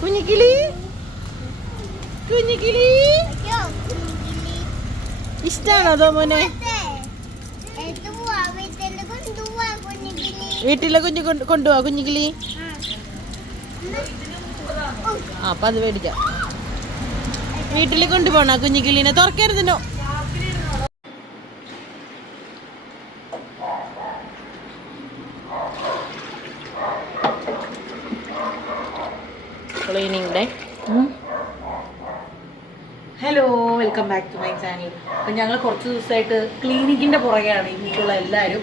കുഞ്ഞിക്കിളി കുഞ്ഞിക്കിളി ഇഷ്ടാണോ അതോ മോനെ? വീട്ടിലെ കുഞ്ഞു കൊണ്ടുപോവാ കുഞ്ഞിക്കിളി. അപ്പൊ അത് മേടിക്കാം. വീട്ടിൽ കൊണ്ടുപോണ കുഞ്ഞിക്കിളിനെ തുറക്കരുതിനോ. Cleaning day. Hello, welcome back to my channel. അപ്പം ഞങ്ങൾ കുറച്ച് ദിവസമായിട്ട് ക്ലീനിക്കിൻ്റെ പുറകെയാണ് ഈ വീട്ടിലുള്ള എല്ലാവരും.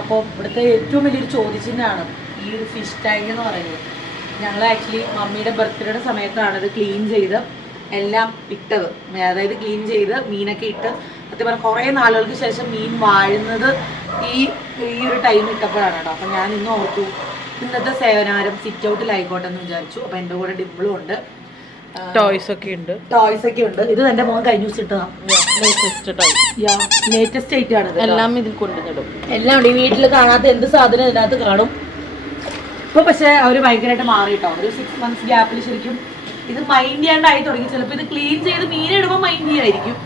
അപ്പോൾ ഇവിടുത്തെ ഏറ്റവും വലിയൊരു ചോദ്യചിഹ്നമാണ് ഈ ഒരു ഫിഷ് ടാങ്ക് എന്ന് പറയുന്നത്. ഞങ്ങൾ ആക്ച്വലി മമ്മിയുടെ ബർത്ത്ഡേയുടെ സമയത്താണ് ഇത് ക്ലീൻ ചെയ്ത് എല്ലാം ഇട്ടത്. അതായത് ക്ലീൻ ചെയ്ത് മീനൊക്കെ ഇട്ട് സത്യം പറഞ്ഞാൽ കുറേ നാളുകൾക്ക് ശേഷം മീൻ വാഴുന്നത് ഈ ഒരു ടൈം ഇട്ടപ്പോഴാണ് കേട്ടോ. അപ്പം ഞാൻ ഇന്ന് ഓർത്തു ഇന്നത്തെ സേവനാരം സിറ്റ് ഔട്ടിലായിക്കോട്ടെ എന്ന് വിചാരിച്ചു. അപ്പം എൻ്റെ കൂടെ ഡിംപിളും ഉണ്ട്, ടോയ്സ് ഒക്കെ ഉണ്ട്. ഇത് എന്റെ മോൻ കഴിഞ്ഞ ദിവസം ഇട്ടതാണ്. ലേറ്റസ്റ്റ് ആയിട്ട് ആണ് എല്ലാം ഇതിൽ കൊണ്ടുവന്നിടും. എല്ലാം ഉണ്ട്. ഈ വീട്ടിൽ കാണാത്ത എന്ത് സാധനം ഇതിനകത്ത് കാണും. ഇപ്പൊ പക്ഷെ അവര് ഭയങ്കരമായിട്ട് മാറിയിട്ടോ. ഒരു 6 months ഗ്യാപ്പിൽ ശരിക്കും ഇത് മൈൻഡ് ചെയ്യാണ്ടായി തുടങ്ങി. ചിലപ്പോൾ ഇത് ക്ലീൻ ചെയ്ത് മീനിടുമ്പോൾ മൈൻഡ് ചെയ്യായിരിക്കും,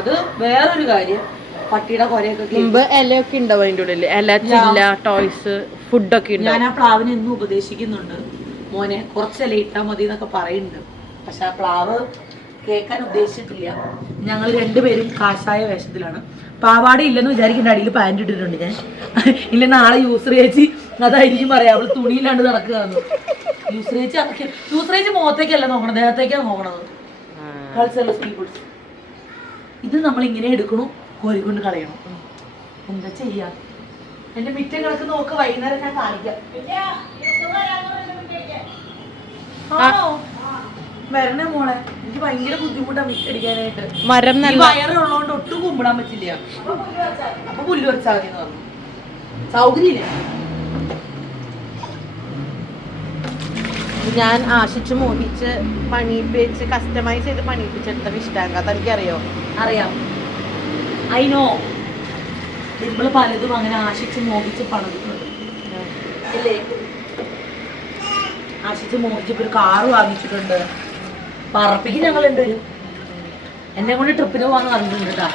അത് വേറൊരു കാര്യം. പട്ടിയുടെ കൊരയൊക്കെ ഇലയൊക്കെ ഉണ്ടാവും അതിൻ്റെ ഉള്ളിൽ. ഇല, ചില്ല, ടോയ്സ്, ഫുഡൊക്കെ ഉണ്ട്. ഞാൻ ആ പ്ലാവിനെ ഇന്നും ഉപദേശിക്കുന്നുണ്ട്, മോനെ കുറച്ചല്ല ഇട്ടാൽ മതി എന്നൊക്കെ പറയുന്നുണ്ട്. പക്ഷെ ആ പ്ലാവ് കേൾക്കാൻ ഉദ്ദേശിച്ചിട്ടില്ല. ഞങ്ങൾ രണ്ടുപേരും കാഷായ വേഷത്തിലാണ്. പാവാട ഇല്ലെന്ന് വിചാരിക്കേണ്ട, അടിയിൽ പാൻറ് ഇട്ടിട്ടുണ്ട് ഞാൻ. ഇല്ല നാളെ യൂസർ ചേച്ചി അതായിരിക്കും പറയാം, അവള് തുണിയില്ലാണ്ട് നടക്കുകയെന്ന്. യൂസർ ചേച്ചി മുഖത്തേക്കല്ല നോക്കണത്, ദേഹത്തേക്കാണ് നോക്കണത്. Cultural peoples. ഇത് നമ്മൾ ഇങ്ങനെ എടുക്കണു, കോരിക്കൊണ്ട് കളയണം. എന്താ ചെയ്യാ? എന്റെ മിറ്റം കിടക്ക് നോക്ക്, വൈകുന്നേരം ഞാൻ കാണിക്കാം. വരണേ മോളെ, എനിക്ക് ഭയങ്കര ബുദ്ധിമുട്ടാണ് മിറ്റടിക്കാനായിട്ട്. മരം വയറുള്ളതുകൊണ്ട് ഒട്ടും കുമ്പിടാൻ പറ്റില്ല. അപ്പൊ പുല്ല് വരച്ചാൽ മതി എന്ന് പറഞ്ഞു. സൗകര്യമില്ല. ഞാൻ ആശിച്ച് മോഹിച്ച് പണിയിപ്പിച്ച് കസ്റ്റമൈസ് ചെയ്ത് പണിയിപ്പിച്ചെടുത്ത ഫിഷ് ടാങ്ക്. അതെനിക്കറിയോ? അറിയാം, ഐ നോ. നമ്മൾ പലതും അങ്ങനെ ആശിച്ച് മോഹിച്ച് പണിതിട്ടുണ്ട് അല്ലേ? ആശിച്ച് മോഹിച്ചപ്പോ ഒരു കാറ് വാങ്ങിച്ചിട്ടുണ്ട്. പറപ്പിക്ക് ഞങ്ങൾ രണ്ടുപേരും എന്നെ കൊണ്ട് ട്രിപ്പിന് പോവാന്ന് പറഞ്ഞിട്ടുണ്ട് കേട്ടാ.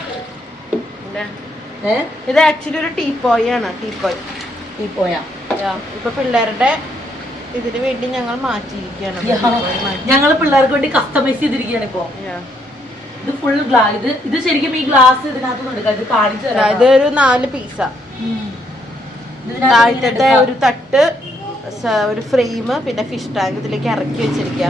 ഇത് ആക്ച്വലി ഒരു ടീപ്പോയാണ്. ടീപ്പോയാ ഇപ്പൊ പിള്ളേരുടെ ഇതിന് വേണ്ടി ഞങ്ങൾ മാറ്റിയിരിക്കുകയാണ്. ഞങ്ങൾ പിള്ളേർക്ക് വേണ്ടി കസ്റ്റമൈസ് ചെയ്തിരിക്കുകയാണ് ഇപ്പൊ. ഇത് ഫുൾ ഗ്ലാസ്. ഇത് ശരിക്കും ഈ ഗ്ലാസ് ഇതിനകത്തൊന്നും എടുക്കാം. ഇത് കാണിച്ചു തരാം. ഇതൊരു 4 പീസാ. താഴത്തെ ഒരു തട്ട്, ഒരു ഫ്രെയിം, പിന്നെ ഫിഷ് ടാങ്ക് ഇതിലേക്ക് ഇറക്കി വെച്ചിരിക്കുക.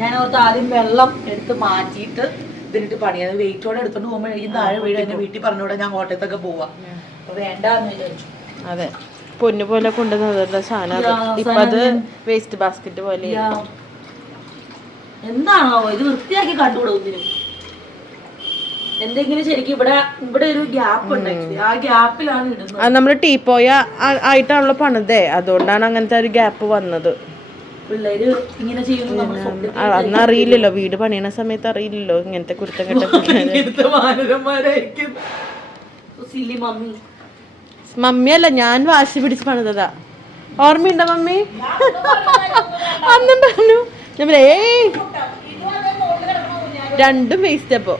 ഞാൻ ഓർത്ത് ആദ്യം വെള്ളം എടുത്ത് മാറ്റിയിട്ട് ഇതിനിട്ട് പണിയാ. വെയിറ്റോടെ എടുത്തോണ്ട് പോകുമ്പോൾ എനിക്ക് താഴെ വീട് എന്റെ വീട്ടിൽ പറഞ്ഞോടെ ഞാൻ കോട്ടയത്തൊക്കെ പോവാ. അപ്പൊ വേണ്ടാന്ന് വിചാരിച്ചു. അതെ, പൊന്നു പോലെ കൊണ്ടുവന്ന സാധനം. ഇപ്പൊ അത് വേസ്റ്റ് ബാസ്കറ്റ് പോലെ. എന്താണോ ഇത് വൃത്തിയാക്കി കണ്ടുകൂടാ ഒന്നിനും. എന്തെങ്കിലും ശരിക്കും ഇവിടെ ഒരു ഗ്യാപ്പ് ഉണ്ട്. ആ ഗ്യാപ്പിലാണ് ഇടുന്നത്. അത് നമ്മള് ടീപ്പോയ ആയിട്ടാണല്ലോ പണിതേ, അതുകൊണ്ടാണ് അങ്ങനത്തെ ഒരു ഗ്യാപ്പ് വന്നത്. പിള്ളേര് ഇങ്ങനെ ചെയ്യുന്നു. അന്ന് അറിയില്ലല്ലോ, വീട് പണിയണ സമയത്ത് അറിയില്ലല്ലോ ഇങ്ങനത്തെ കുരുത്തം കെട്ട മമ്മിയല്ല, ഞാൻ വാശി പിടിച്ച് പണിതതാ. ഓർമ്മയുണ്ടോ മമ്മി? അന്നും പറഞ്ഞു ഞാൻ രണ്ടും വേസ്റ്റ്. അപ്പൊ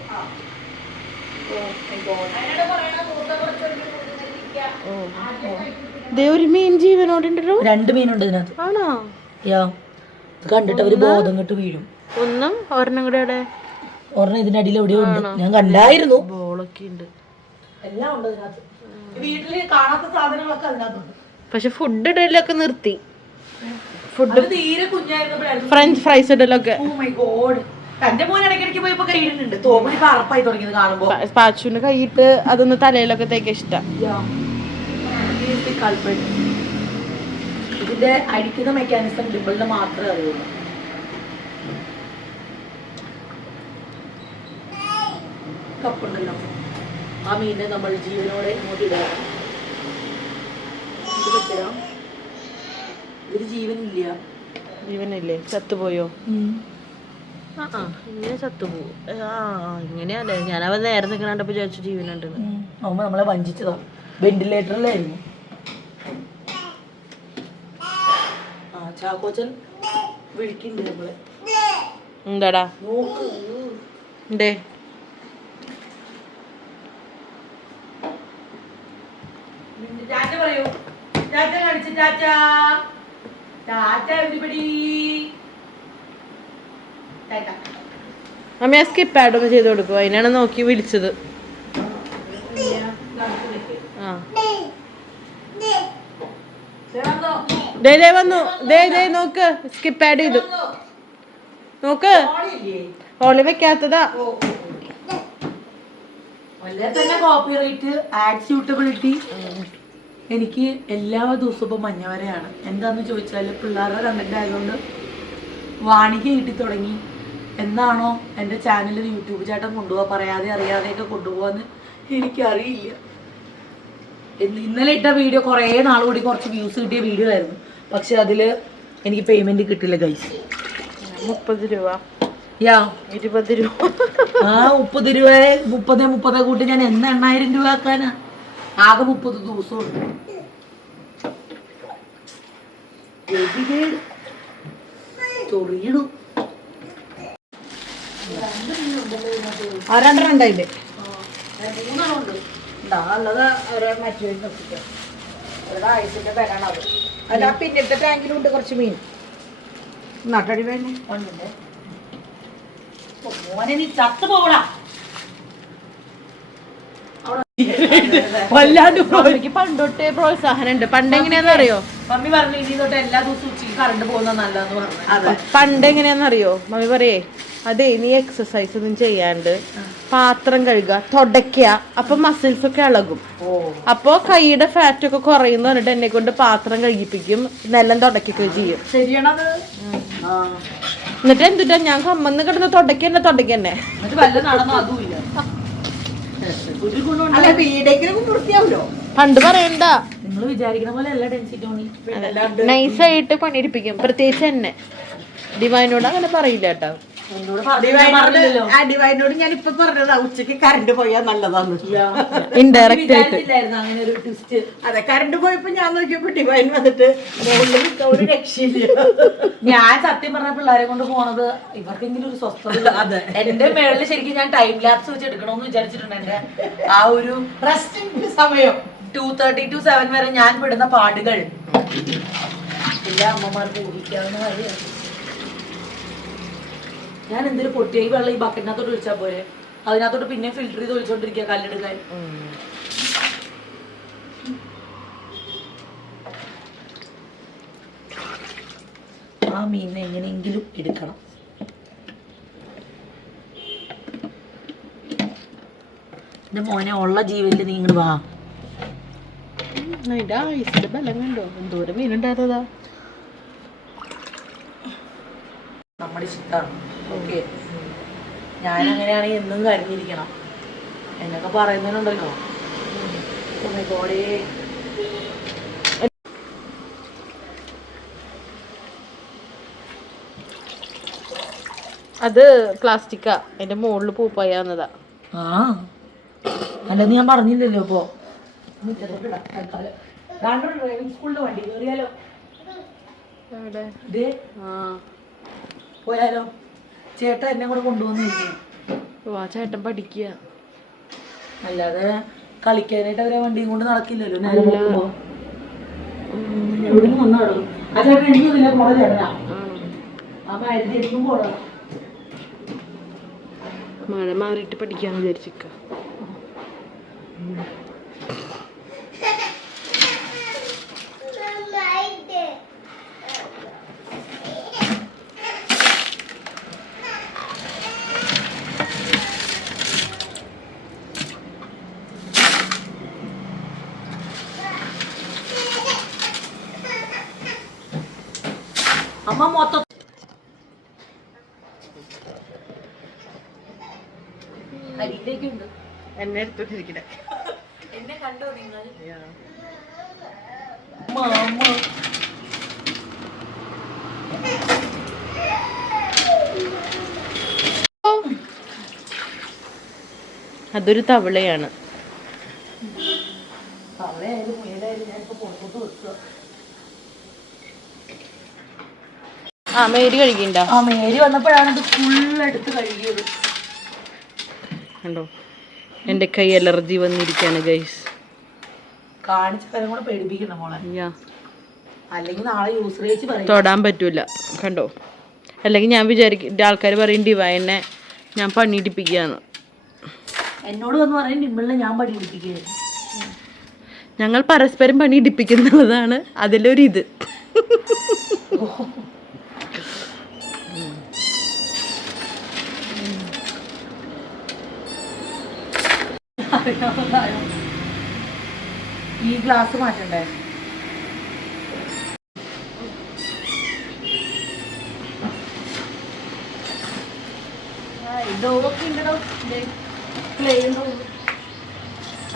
ഒരു മീൻ ജീവനോടുണ്ടല്ലോ. 2 മീനുണ്ട് ഇതിനകത്ത്. ആണോ? കണ്ടിട്ട് അവര് ബോധം കെട്ട് വീഴും. ഒരെണ്ണം കൂടെ ഒരെണ്ണം ഇതിന്റെ അടിയിൽ എവിടെയോ ഉണ്ട്, ഞാൻ കണ്ടായിരുന്നു. ബോളൊക്കെ ഉണ്ട്, എല്ലാം ഉണ്ട് ഇതിനകത്ത്. വീട്ടില് കാണാത്ത സാധനങ്ങളൊക്കെ അതിനകത്തുണ്ട്. പക്ഷെ ഫുഡ് ഇടലൊക്കെ നിർത്തി. ഫുഡ് തീരെ കുഞ്ഞായിരുന്നു. ഫ്രഞ്ച് ഫ്രൈസ് ഇടലൊക്കെ. Oh my god. തന്റെ മോൻ ഇടയ്ക്കിടയ്ക്ക് പോയപ്പോ കൈയിടുന്നുണ്ട്. തോമണി പറപ്പായി തുടങ്ങിയത് കാണുമ്പോ. പാച്ചുവിന് കൈയിട്ട് അതൊന്ന് തലയിലൊക്കെ തേക്കാൻ ഇഷ്ടം. ഇതിന്റെ അടിക്കുന്ന മെക്കാനിസം ഡിംപിളിന് മാത്രമേ അറിയുള്ളൂ. കപ്പുണ്ടല്ലോ, ആ മീനെ നമ്മൾ ജീവനോടെ ഇങ്ങോട്ട് ഇടാം. ഇതിന് ജീവനില്ലേ? ചത്തുപോയോ? ഇങ്ങനെ ചത്തുപോകും. ഇങ്ങനെയല്ലേ? ഞാനവ നേരെ നിൽക്കണപ്പോ ചോദിച്ചു ജീവനുണ്ടെന്ന്. നമ്മളെ വഞ്ചിച്ചതാ. വെന്റിലേറ്ററിലായിരുന്നു. ചാക്കോച്ചൻ വിളിക്കുന്നുണ്ട് നമ്മളെ. എന്താടാ എന്തേ പറയൂ കാണിച്ചു അമ്മ സ്കിപ്പ് ആഡ് ഒന്ന് ചെയ്ത് കൊടുക്കും അതിനാണ് നോക്കി വിളിച്ചത് ആ ദേ വന്നു ദേ നോക്ക് സ്കിപ്പ് ആഡ് ചെയ്തു നോക്ക് ഓളി വെക്കാത്തതാ തന്നെ കോപ്പിറൈറ്റ് ആഡ് സ്യൂട്ടബിലിറ്റി എനിക്ക് എല്ലാ ദിവസവും ഇപ്പൊ മഞ്ഞവരെയാണ് എന്താന്ന് ചോദിച്ചാല് പിള്ളേരുടെ കണ്ടന്റ് ആയതുകൊണ്ട് വാണിക കിട്ടി തുടങ്ങി എന്നാണോ എൻ്റെ ചാനലിൽ യൂട്യൂബ് ചേട്ടൻ കൊണ്ടുപോവാ പറയാതെ അറിയാതെയൊക്കെ കൊണ്ടുപോവാന്ന് എനിക്കറിയില്ല ഇന്നലെ ഇട്ട വീഡിയോ കുറേ നാൾ കൂടി കുറച്ച് വ്യൂസ് കിട്ടിയ വീഡിയോ ആയിരുന്നു പക്ഷെ അതില് എനിക്ക് പേയ്മെന്റ് കിട്ടില്ല ഗൈസ് 30 രൂപ യാ 20 രൂപ ആ 30 രൂപ 30 കൂട്ടി ഞാൻ എന്ന് 8000 രൂപ ആക്കാനാ ആകെ 30 ദിവസമുണ്ട് ചൊറിയണു രണ്ടെണ്ണം ഉണ്ടായില്ലേ മൂന്നെണ്ണമുണ്ട് ഉള്ളത് മറ്റേ ഐസിന്റെ പേരാണ് അത് അല്ല പിന്നത്തെ ടാങ്കിലുണ്ട് കുറച്ച് മീൻ നാട്ടടി വേണേ മോനെ നീ ചത്തു പോകടാ എനിക്ക് പണ്ടൊട്ടേ പ്രോത്സാഹനം ഉണ്ട് പണ്ടെങ്ങനെയാന്നറിയോ മമ്മി പറഞ്ഞു ഇനി തൊട്ട് എല്ലാ ദിവസവും ഉച്ചയ്ക്ക് കറണ്ട് പോകുന്ന നല്ലതെന്ന് പറഞ്ഞു പണ്ടെങ്ങനെയാന്നറിയോ മമ്മി പറയേ അതെ നീ എക്സസൈസ് ഒന്നും ചെയ്യാണ്ട് പാത്രം കഴുകുക തുടയ്ക്കുക അപ്പൊ മസിൽസ് ഒക്കെ ഇളകും അപ്പൊ കൈയുടെ ഫാറ്റ് ഒക്കെ കുറയുന്ന പറഞ്ഞിട്ട് എന്നെ കൊണ്ട് പാത്രം കഴുകിപ്പിക്കും നിലം തുടയ്ക്കുകയൊക്കെ ചെയ്യും ശരിയാണത് എന്നിട്ട് എന്തിട്ടാ ഞാൻ കമ്മന്ന് കിടന്ന് തുടയ്ക്കന്നെ വല്ല നടന്നോ അതുമില്ല പണ്ട് പറയണ്ട നിങ്ങൾ വിചാരിക്കുന്ന പോലെ അല്ല ഡെൻസിറ്റി നൈസായിട്ട് പണിയെടുപ്പിക്കും പ്രത്യേകിച്ച് എന്നെ ഡിവൈനോട് അങ്ങനെ പറയില്ല കേട്ടോ ഡിവൈനോട് ഞാൻ ഇപ്പൊ പറഞ്ഞതാ ഉച്ചക്ക് കറണ്ട് പോയാൽ നല്ലതാന്ന് ഇൻഡയറക്റ്റ് ആയിട്ട് അങ്ങനെ ഒരു ട്വിസ്റ്റ് അതെ കറണ്ട് പോയപ്പോ ഞാൻ നോക്കിയപ്പോ ഡിവൈൻ വന്നിട്ട് മുകളിൽ ഒരു രക്ഷയില്ല ഞാൻ സത്യം പറഞ്ഞ പിള്ളേരെ കൊണ്ട് പോണത് ഇവർക്കെങ്കിലും ഒരു സ്വസ്ഥത അതെ എന്റെ മേളിൽ ശരിക്കും ഞാൻ ടൈം ലാപ്സ് വെച്ച് എടുക്കണമെന്ന് വിചാരിച്ചിട്ടുണ്ട് എന്റെ ആ ഒരു റെസ്റ്റിംഗ് സമയം 2:30 to 7 വരെ ഞാൻ പെടുന്ന പാടുകൾ എല്ലാ അമ്മമാർക്ക് ഊഹിക്കാവുന്ന കാര്യമാണ് ഞാൻ എന്തൊരു പൊട്ടിയായി വെള്ളം ഈ ബക്കറ്റിനകത്തോട്ട് ഒഴിച്ചാൽ പോരെ അതിനകത്തോട്ട് പിന്നെ ഫിൽറ്റർ ചെയ്ത് ഒഴിച്ചോണ്ടിരിക്കുക കല്ലെടുക്കാൻ ആ മീനിനെ എങ്ങനെയെങ്കിലും എടുക്കണം എന്റെ മോനെ ഉള്ള ജീവനിൽ നീ ഇങ്ങോട്ട് വാ അതിന്റെ ഐസിന്റെ ബലം കണ്ടോ എന്തോരം മീനുണ്ടായിരുന്നതാ നമ്മുടെ ഇഷ്ടമാണ് ഓക്കെ ഞാൻ അങ്ങനെയാണെങ്കിൽ എന്നും കരഞ്ഞിരിക്കണം എന്നൊക്കെ പറയുന്നതിനുണ്ടല്ലോ ബോഡി അത് പ്ലാസ്റ്റിക്കാ അതിന്റെ മുകളിൽ പൂപ്പായാന്നതാ ആ അല്ലെന്ന് ഞാൻ പറഞ്ഞില്ലല്ലോ ഇപ്പോ ഡ്രൈവിംഗ് സ്കൂളിന്റെ വണ്ടി കയറിയാലോ പോയാലോ ചേട്ടൻ എന്നെ കൂടെ കൊണ്ടുപോകുന്നില്ലേ ചേട്ടൻ പഠിക്കുക അല്ലാതെ കളിക്കാനായിട്ട് അവരെ വണ്ടിയും കൊണ്ട് നടക്കില്ലല്ലോ എവിടെയും വന്നാടോ ആ ചേട്ടൻ എനിക്കൊന്നുമില്ല പോണ ചേട്ടനാ ആ മാരുതി എനിക്കും പോടാ മഴ മാറിയിട്ട് പഠിക്കാന്ന് വിചാരിച്ചിക്ക അമ്മ മൊത്തം അരിയിലേക്കുണ്ട് എന്നെ എടുത്തോണ്ടിരിക്കണേ എന്നെ കണ്ടോ നിങ്ങൾ അതൊരു തവളയാണ് ആ മേരി കഴുകിണ്ടോ? ആ മേരി വന്നപ്പോഴാണ് ഇത് ഫുള്ളെടുത്ത് കഴുകിയത്. കണ്ടോ എൻ്റെ കൈ അലർജി വന്നിരിക്കാണ് ഗൈസ്. കാണിച്ച കാര്യം കൂടെ പേടിപ്പിക്കണം മോളെ, അല്ലെങ്കിൽ നാളെ യൂസ് റേച്ച് പറയും തൊടാൻ പറ്റൂല. കണ്ടോ, അല്ലെങ്കിൽ ഞാൻ വിചാരിക്കും ആൾക്കാർ പറയും ഡിവൈനെ ഞാൻ പണിയിടിപ്പിക്കുകയാണ്. എന്നോട് വന്ന് പറയും നിമ്മിളിനെ ഞാൻ പണിയിടിപ്പിക്കുകയായിരുന്നു. ഞങ്ങൾ പരസ്പരം പണിയിടിപ്പിക്കുന്നതാണ് അതിലൊരിത്. ഈ ഗ്ലാസ് മാറ്റണ്ടേ?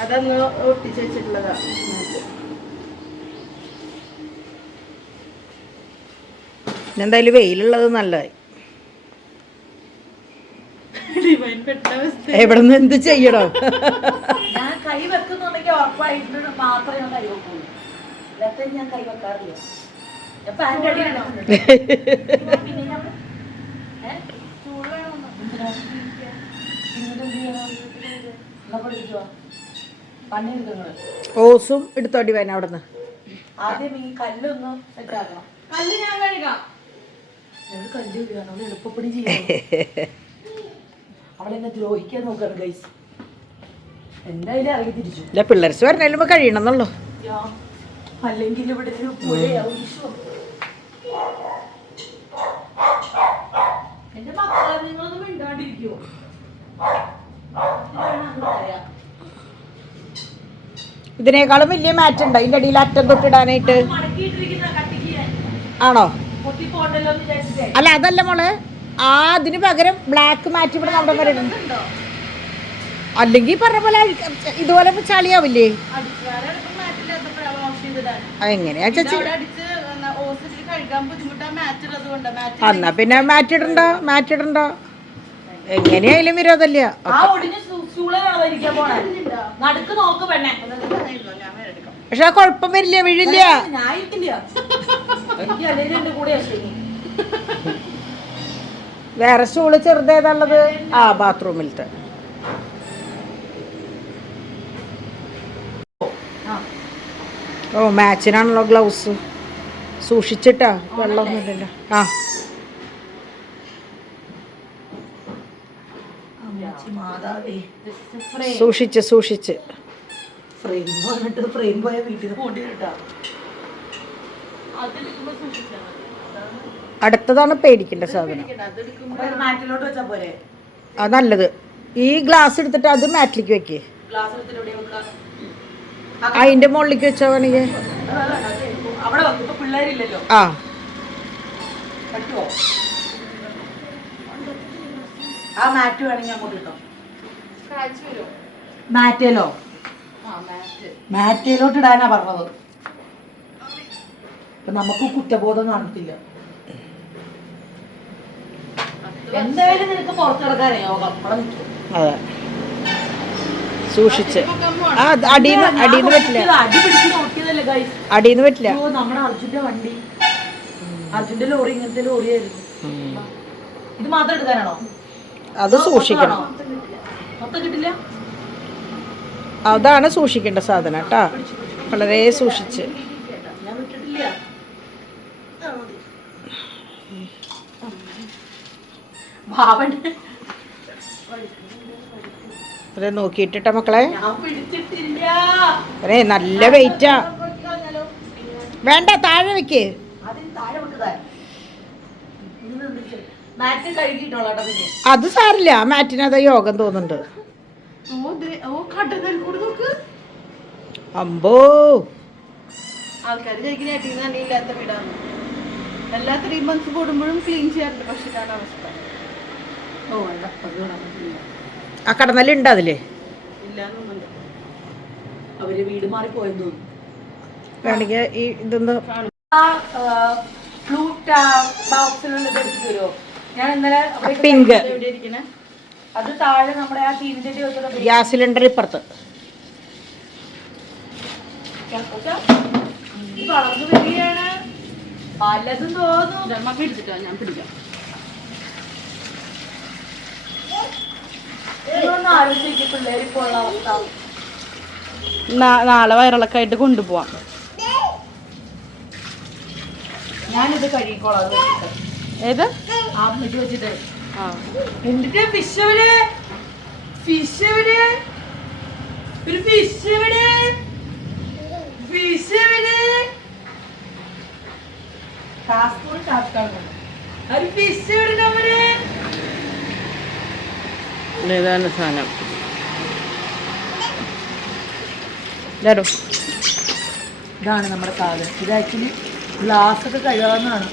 അതങ്ങ് ഒട്ടിച്ച് വെച്ചിട്ടുള്ളതാ. എന്തായാലും വെയിലുള്ളത് നല്ലതായി. എവിടെ നിന്ന് എന്ത് ചെയ്യണോ? ഞാൻ കൈ വെക്കുന്നുണ്ടെങ്കിൽ ഉറപ്പായിട്ട് മാത്രമേ ഞാൻ കൈ വെക്കുള്ളൂ, ഇല്ലാത്ത ഞാൻ കൈ വെക്കാറില്ല. ഓസും എടുത്തോണ്ടി വേന അവിടുന്ന്. ആദ്യം ഈ കല്ലൊന്ന് സെറ്റ് ആക്കണം. കല്ല് ഞാൻ കഴുകാം. കല്ല് കഴുകാനുള്ള എളുപ്പപ്പണി ചെയ്യാം. അവളെന്നെ ദ്രോഹിക്കാൻ നോക്കാണ് ഗൈസ്. എന്തായാലും ഇറങ്ങി തിരിച്ചു. ഇല്ല, പിള്ളേർസ് വരണേലും കഴിയണം എന്നുള്ളൂ. അല്ലെങ്കിൽ ഇവിടെ ഒരു പുഴയാവും. എന്റെ മക്കളെ നിങ്ങളൊന്നും മിണ്ടാണ്ടിരിക്കുവോ? ഇതിനേക്കാളും വലിയ മാറ്റ് ഉണ്ട് ഇതിന്റെ അടിയിൽ അറ്റം തൊട്ടിടാനായിട്ട്. ആണോ? അല്ല അതല്ല മോളെ, അതിന് പകരം ബ്ലാക്ക് മാറ്റ് ഇവിടെ നമ്മുടെ വരെ ഇടും. അല്ലെങ്കിൽ പറഞ്ഞ പോലെ ഇതുപോലെ ചളിയാവില്ലേ? എങ്ങനെയാ ചേച്ചി? എന്നാ പിന്നെ മാറ്റിടണ്ടോ? മാറ്റിടണ്ടോ? എങ്ങനെയായാലും വിരോധമില്ല. പക്ഷെ ആ കുഴപ്പം വരില്ല, വീഴില്ല. വേറെ സ്റ്റൂള് ചെറുതേതാണുള്ളത്? ആ ബാത്റൂമിലത്തെ. ഓ മാച്ചിനാണല്ലോ ഗ്ലൗസ്. സൂക്ഷിച്ചിട്ടാ, വെള്ളമൊന്നുമില്ലല്ലോ. ആ സൂക്ഷിച്ച് സൂക്ഷിച്ച്. അടുത്തതാണ് പേടിക്കേണ്ട സാധനം. അത് നല്ലത്. ഈ ഗ്ലാസ് എടുത്തിട്ട് അത് മാറ്റിലേക്ക് വെക്കേ, അതിന്റെ മുകളിലേക്ക് വെച്ചാ വേണമെങ്കിൽ. ആ ആ മാറ്റ് വേണമെങ്കിൽ അങ്ങോട്ട് കിട്ടോ. മാറ്റേലോ? മാറ്റേലോട്ട് ഇടാനാ പറഞ്ഞത്. ഇപ്പൊ നമുക്ക് കുറ്റബോധം കാണത്തില്ല. എന്തായാലും നിനക്ക് പുറത്തിറക്കാനേ യോഗം. അതെ, സൂക്ഷിച്ച്. ആ അടിന്ന് പറ്റില്ല, അടിന്ന് പറ്റില്ല. നമ്മുടെ അർജുന്റെ വണ്ടി, അർജുന്റെ ലോറി ഇങ്ങനത്തെ ലോറിയായിരുന്നു. ഇത് മാത്രം എടുക്കാനാണോ? അത് സൂക്ഷിക്കണം. മൊത്തം കിട്ടില്ല. അതാണ് സൂക്ഷിക്കേണ്ട സാധനം കേട്ടാ, വളരെ സൂക്ഷിച്ച്. ഞാൻ വിട്ടിട്ടില്ല. ഭാവന്റെ അത് നോക്കിയിട്ടിട്ട മക്കളെ. ഞാൻ പിടിച്ചിട്ടില്ല. അരേ നല്ല വെയിറ്റാ. വേണ്ട, താഴെ വെക്കേ. അതിന് താഴെ വെക്കതാ. മാറ്റ് കഴുകിയിട്ടോളാട്ടോ പിന്നെ. അത് സാരില്ല, മാറ്റിനത് യോഗം തോന്നുന്നുണ്ട്. അമ്പോ, ആൾക്കാർ ഇല്ലാത്ത വീടാണ്. എല്ലാ 3 months കൂടുമ്പോഴും ക്ലീൻ ചെയ്യാറുണ്ട്. പക്ഷെ ഇതാണ് അവസ്ഥ. ആ കടന്നലുണ്ട് അതില്. ഇല്ലാന്നുണ്ട്. അവര് വീട് മാറി പോയെന്ന് തോന്നുന്നു. വേണമെങ്കിൽ ഈ ഇതൊന്ന് ഫ്ലൂട്ട് ബോക്സിലുള്ള എടുത്തിട്ട് വരുമോ? ഞാൻ ഇന്നലെ പിങ്ക് അത് താഴെ നമ്മുടെ ആ ടീനിന്റെ ഗ്യാസ് സിലിണ്ടർ ഇപ്പുറത്ത്. വളർന്നു വരികയാണ്. പലതും തോന്നും. മമ്മി എടുത്തിട്ടോ, ഞാൻ പിടിക്കാം. നിങ്ങളൊന്ന് ആലോചിച്ച് പിള്ളേർ ഇപ്പോൾ ഉള്ള അവസ്ഥ. നാളെ വയറിളക്കായിട്ട് കൊണ്ടുപോവാം. ഞാനിത് കഴുകിക്കോളാം. അത് വെച്ചിട്ട് ഏത് ആ ഇത് വെച്ചിട്ട്. ആ എന്നിട്ട് ഫിഷ് എവിടെ? ഫിഷ് എവിടെ? ഒരു ഫിഷ് എവിടെ? ഫിഷ് എവിടെ? കാസ്കൂട് കാസ്കാണ്. ഒരു ഫിഷ് എവിടെ നമ്മള്? ഇതാണ് സാധനം. ഇതാടോ, ഇതാണ് നമ്മുടെ സാധനം. ഇത് ആക്ച്വലി ഗ്ലാസ് ഒക്കെ കഴുകാവുന്നതാണ്.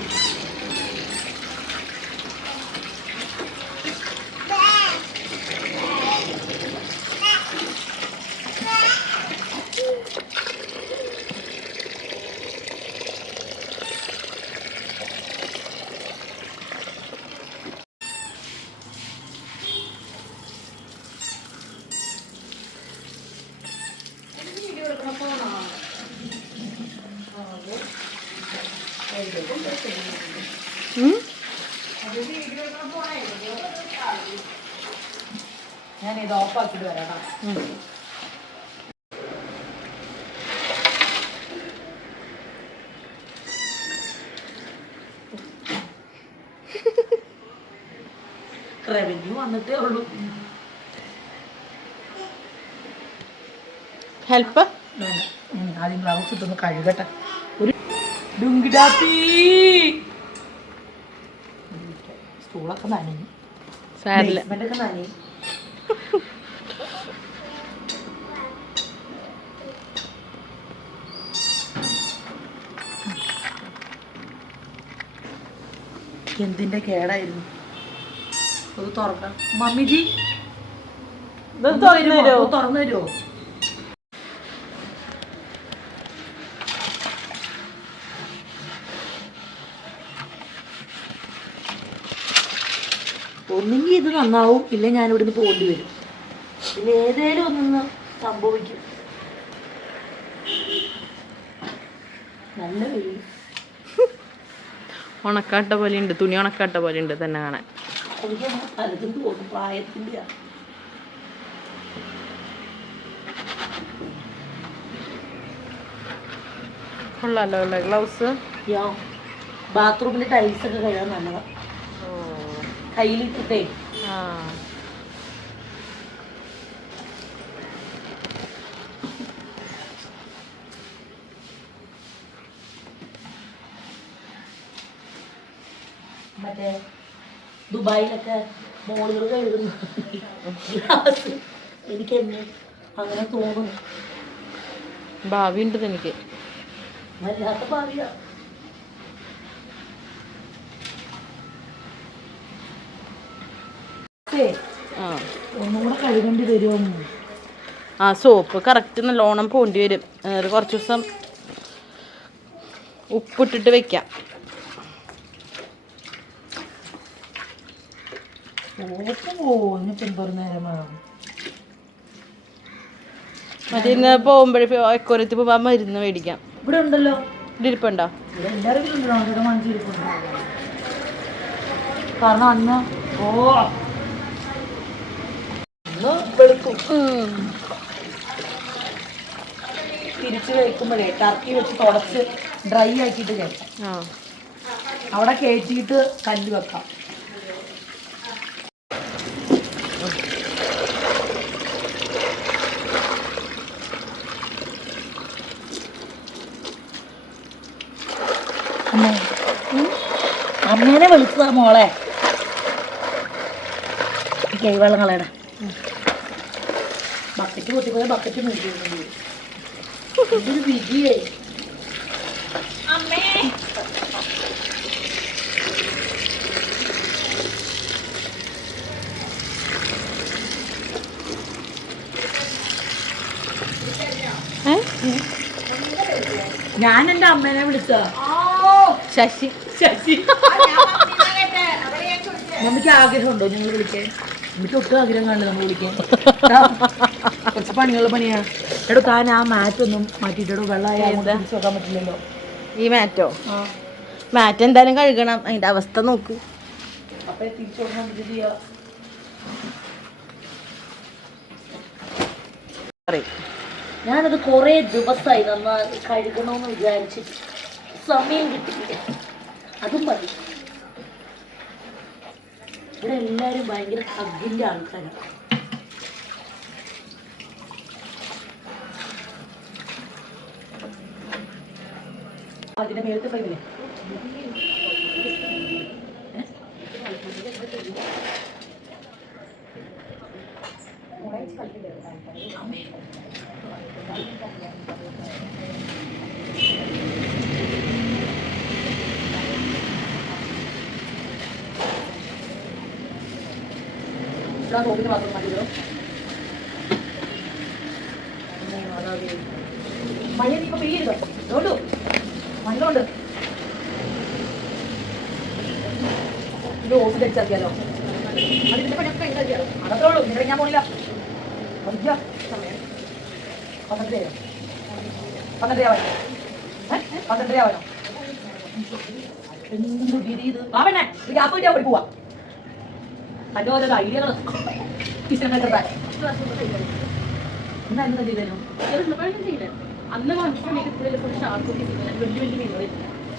ഞാൻ ഇത് ഓഫാക്കിട്ട് വരാം. റവന്യൂ വന്നിട്ടേ ഉള്ളൂ. ഹെൽപ്പ് ആദ്യം ഗ്ലൗസ് ഇട്ടൊന്ന് കഴുകട്ടെ. ഒരു ഡുങ്കിടാപ്പി സ്റ്റൂളൊക്കെ നനഞ്ഞു, സാരില്ല. ബേസ്മെന്റൊക്കെ നനഞ്ഞു. എന്തിന്റെ കേടായിരുന്നു. അത് തുറക്കാം. മമ്മിജി തുറന്നു തരുമോ? ഒന്നെങ്കിൽ ഇത് നന്നാവും, ഇല്ല ഞാൻ ഇവിടുന്ന് പോകേണ്ടി വരും. ഇതിൽ ഏതേലും ഒന്നൊന്ന് സംഭവിക്കും. നല്ല വെയിൽ. ഉണക്കാട്ട പോലെ ഉണ്ട്, തുണി ഉണക്കാട്ട പോലെ ഉണ്ട് തന്നെ കാണാൻ. എനിക്ക് പലതും തോന്നും, പ്രായത്തിൻ്റെ. കൊള്ളാലോ അല്ലേ ഗ്ലൗസ്? ബാത്റൂമിൽ ടൈൽസ് ഒക്കെ കഴുകാൻ നല്ലതാണ്. കയ്യിലിട്ടിട്ടേ. ആ മറ്റേ ദുബായിലൊക്കെ മോളുകൾ കഴുകുന്നു. എനിക്ക് എന്നെ അങ്ങനെ തോന്നുന്നു. ഭാവി ഉണ്ട് എനിക്ക്. വല്ലാത്ത ഭാവിയാ. ഒന്നും കൂടെ കഴുകേണ്ടി വരുമോ? ആ സോപ്പ് കറക്റ്റ് നല്ലോണം പോണ്ടി വരും. കുറച്ച് ദിവസം ഉപ്പിട്ടിട്ട് വെക്കാം. മറ്റേ ഇന്ന് പോകുമ്പോഴേ എക്കോരത്തിൽ പോകുമ്പോൾ മരുന്ന് മേടിക്കാം. ഇവിടെ ഉണ്ടല്ലോ. ഇരിപ്പുണ്ടോ? കാരണം അന്ന് വെളുക്കും. തിരിച്ച് വെക്കുമ്പോഴേ ടർക്കി വെച്ച് തുടച്ച് ഡ്രൈ ആക്കിയിട്ട് കേൾക്കാം. അവിടെ കയറ്റിയിട്ട് കല്ല് വെക്കാം. അമ്മേനെ വിളിച്ചതാ മോളെ. കൈവെള്ളം കളയടാ. ബക്കറ്റ് പൊട്ടിപ്പോയ ബക്കറ്റ് മേടിക്കുന്നു. ഇതൊരു വിധിയേ. അമ്മേ ഞാൻ എൻ്റെ അമ്മേനെ വിളിച്ച ശശി. ശശി മമ്മിക്ക് ആഗ്രഹമുണ്ടോ ഞങ്ങൾ വിളിക്കാൻ? എനിക്ക് ഒട്ടും ആഗ്രഹം കാണില്ല നമ്മൾ വിളിക്കാൻ. കുറച്ച് പണിയുള്ള പണിയാ. എടോ താൻ ആ മാറ്റ് ഒന്നും മാറ്റിയിട്ടോ. വെള്ളമായ തിരിച്ചു വെക്കാൻ പറ്റില്ലല്ലോ. ഈ മാറ്റോ? മാറ്റ് എന്തായാലും കഴുകണം, അതിന്റെ അവസ്ഥ നോക്ക്. അപ്പൊ തിരിച്ചു കൊടുക്കാൻ ചെയ്യാ. ഞാനത് കൊറേ ദിവസമായി നന്നായി കഴുകണമെന്ന് വിചാരിച്ചിട്ട് സമയം കിട്ടിയില്ല. അതും മതി. ഇവിടെ എല്ലാരും ഭയങ്കര ഹഗ്ഗിന്റെ ആൾക്കാരാണ്. അതിന്റെ മേലത്തെ പൈപ്പില്ലേ സോപ്പിന് മാത്രം മതിയോ? മഴ നീ ഇപ്പൊ പെയ്യരുത് കേട്ടോ, മണ്ണുണ്ട്. ഇത് ഓഫീസ് അടിച്ചാക്കിയാലോ? അതിന്റെ പണിയൊക്കെ കഴിഞ്ഞാൽ അതത്രേ ഉള്ളൂ. നിങ്ങളെ ഞാൻ പോണില്ല. സമയം 12 12 12 എന്ത് വിധി ഇത്? ആവണേ ഗ്യാപ്പ് കിട്ടിയാൽ പോയി പോവാ. അതിൻ്റെ ഓരോ ഐഡിയകൾ എന്നാ എന്താ ചെയ്തേനു? അന്ന് ഷാർക്ക് വലിയ വലിയ മീനുകൾ,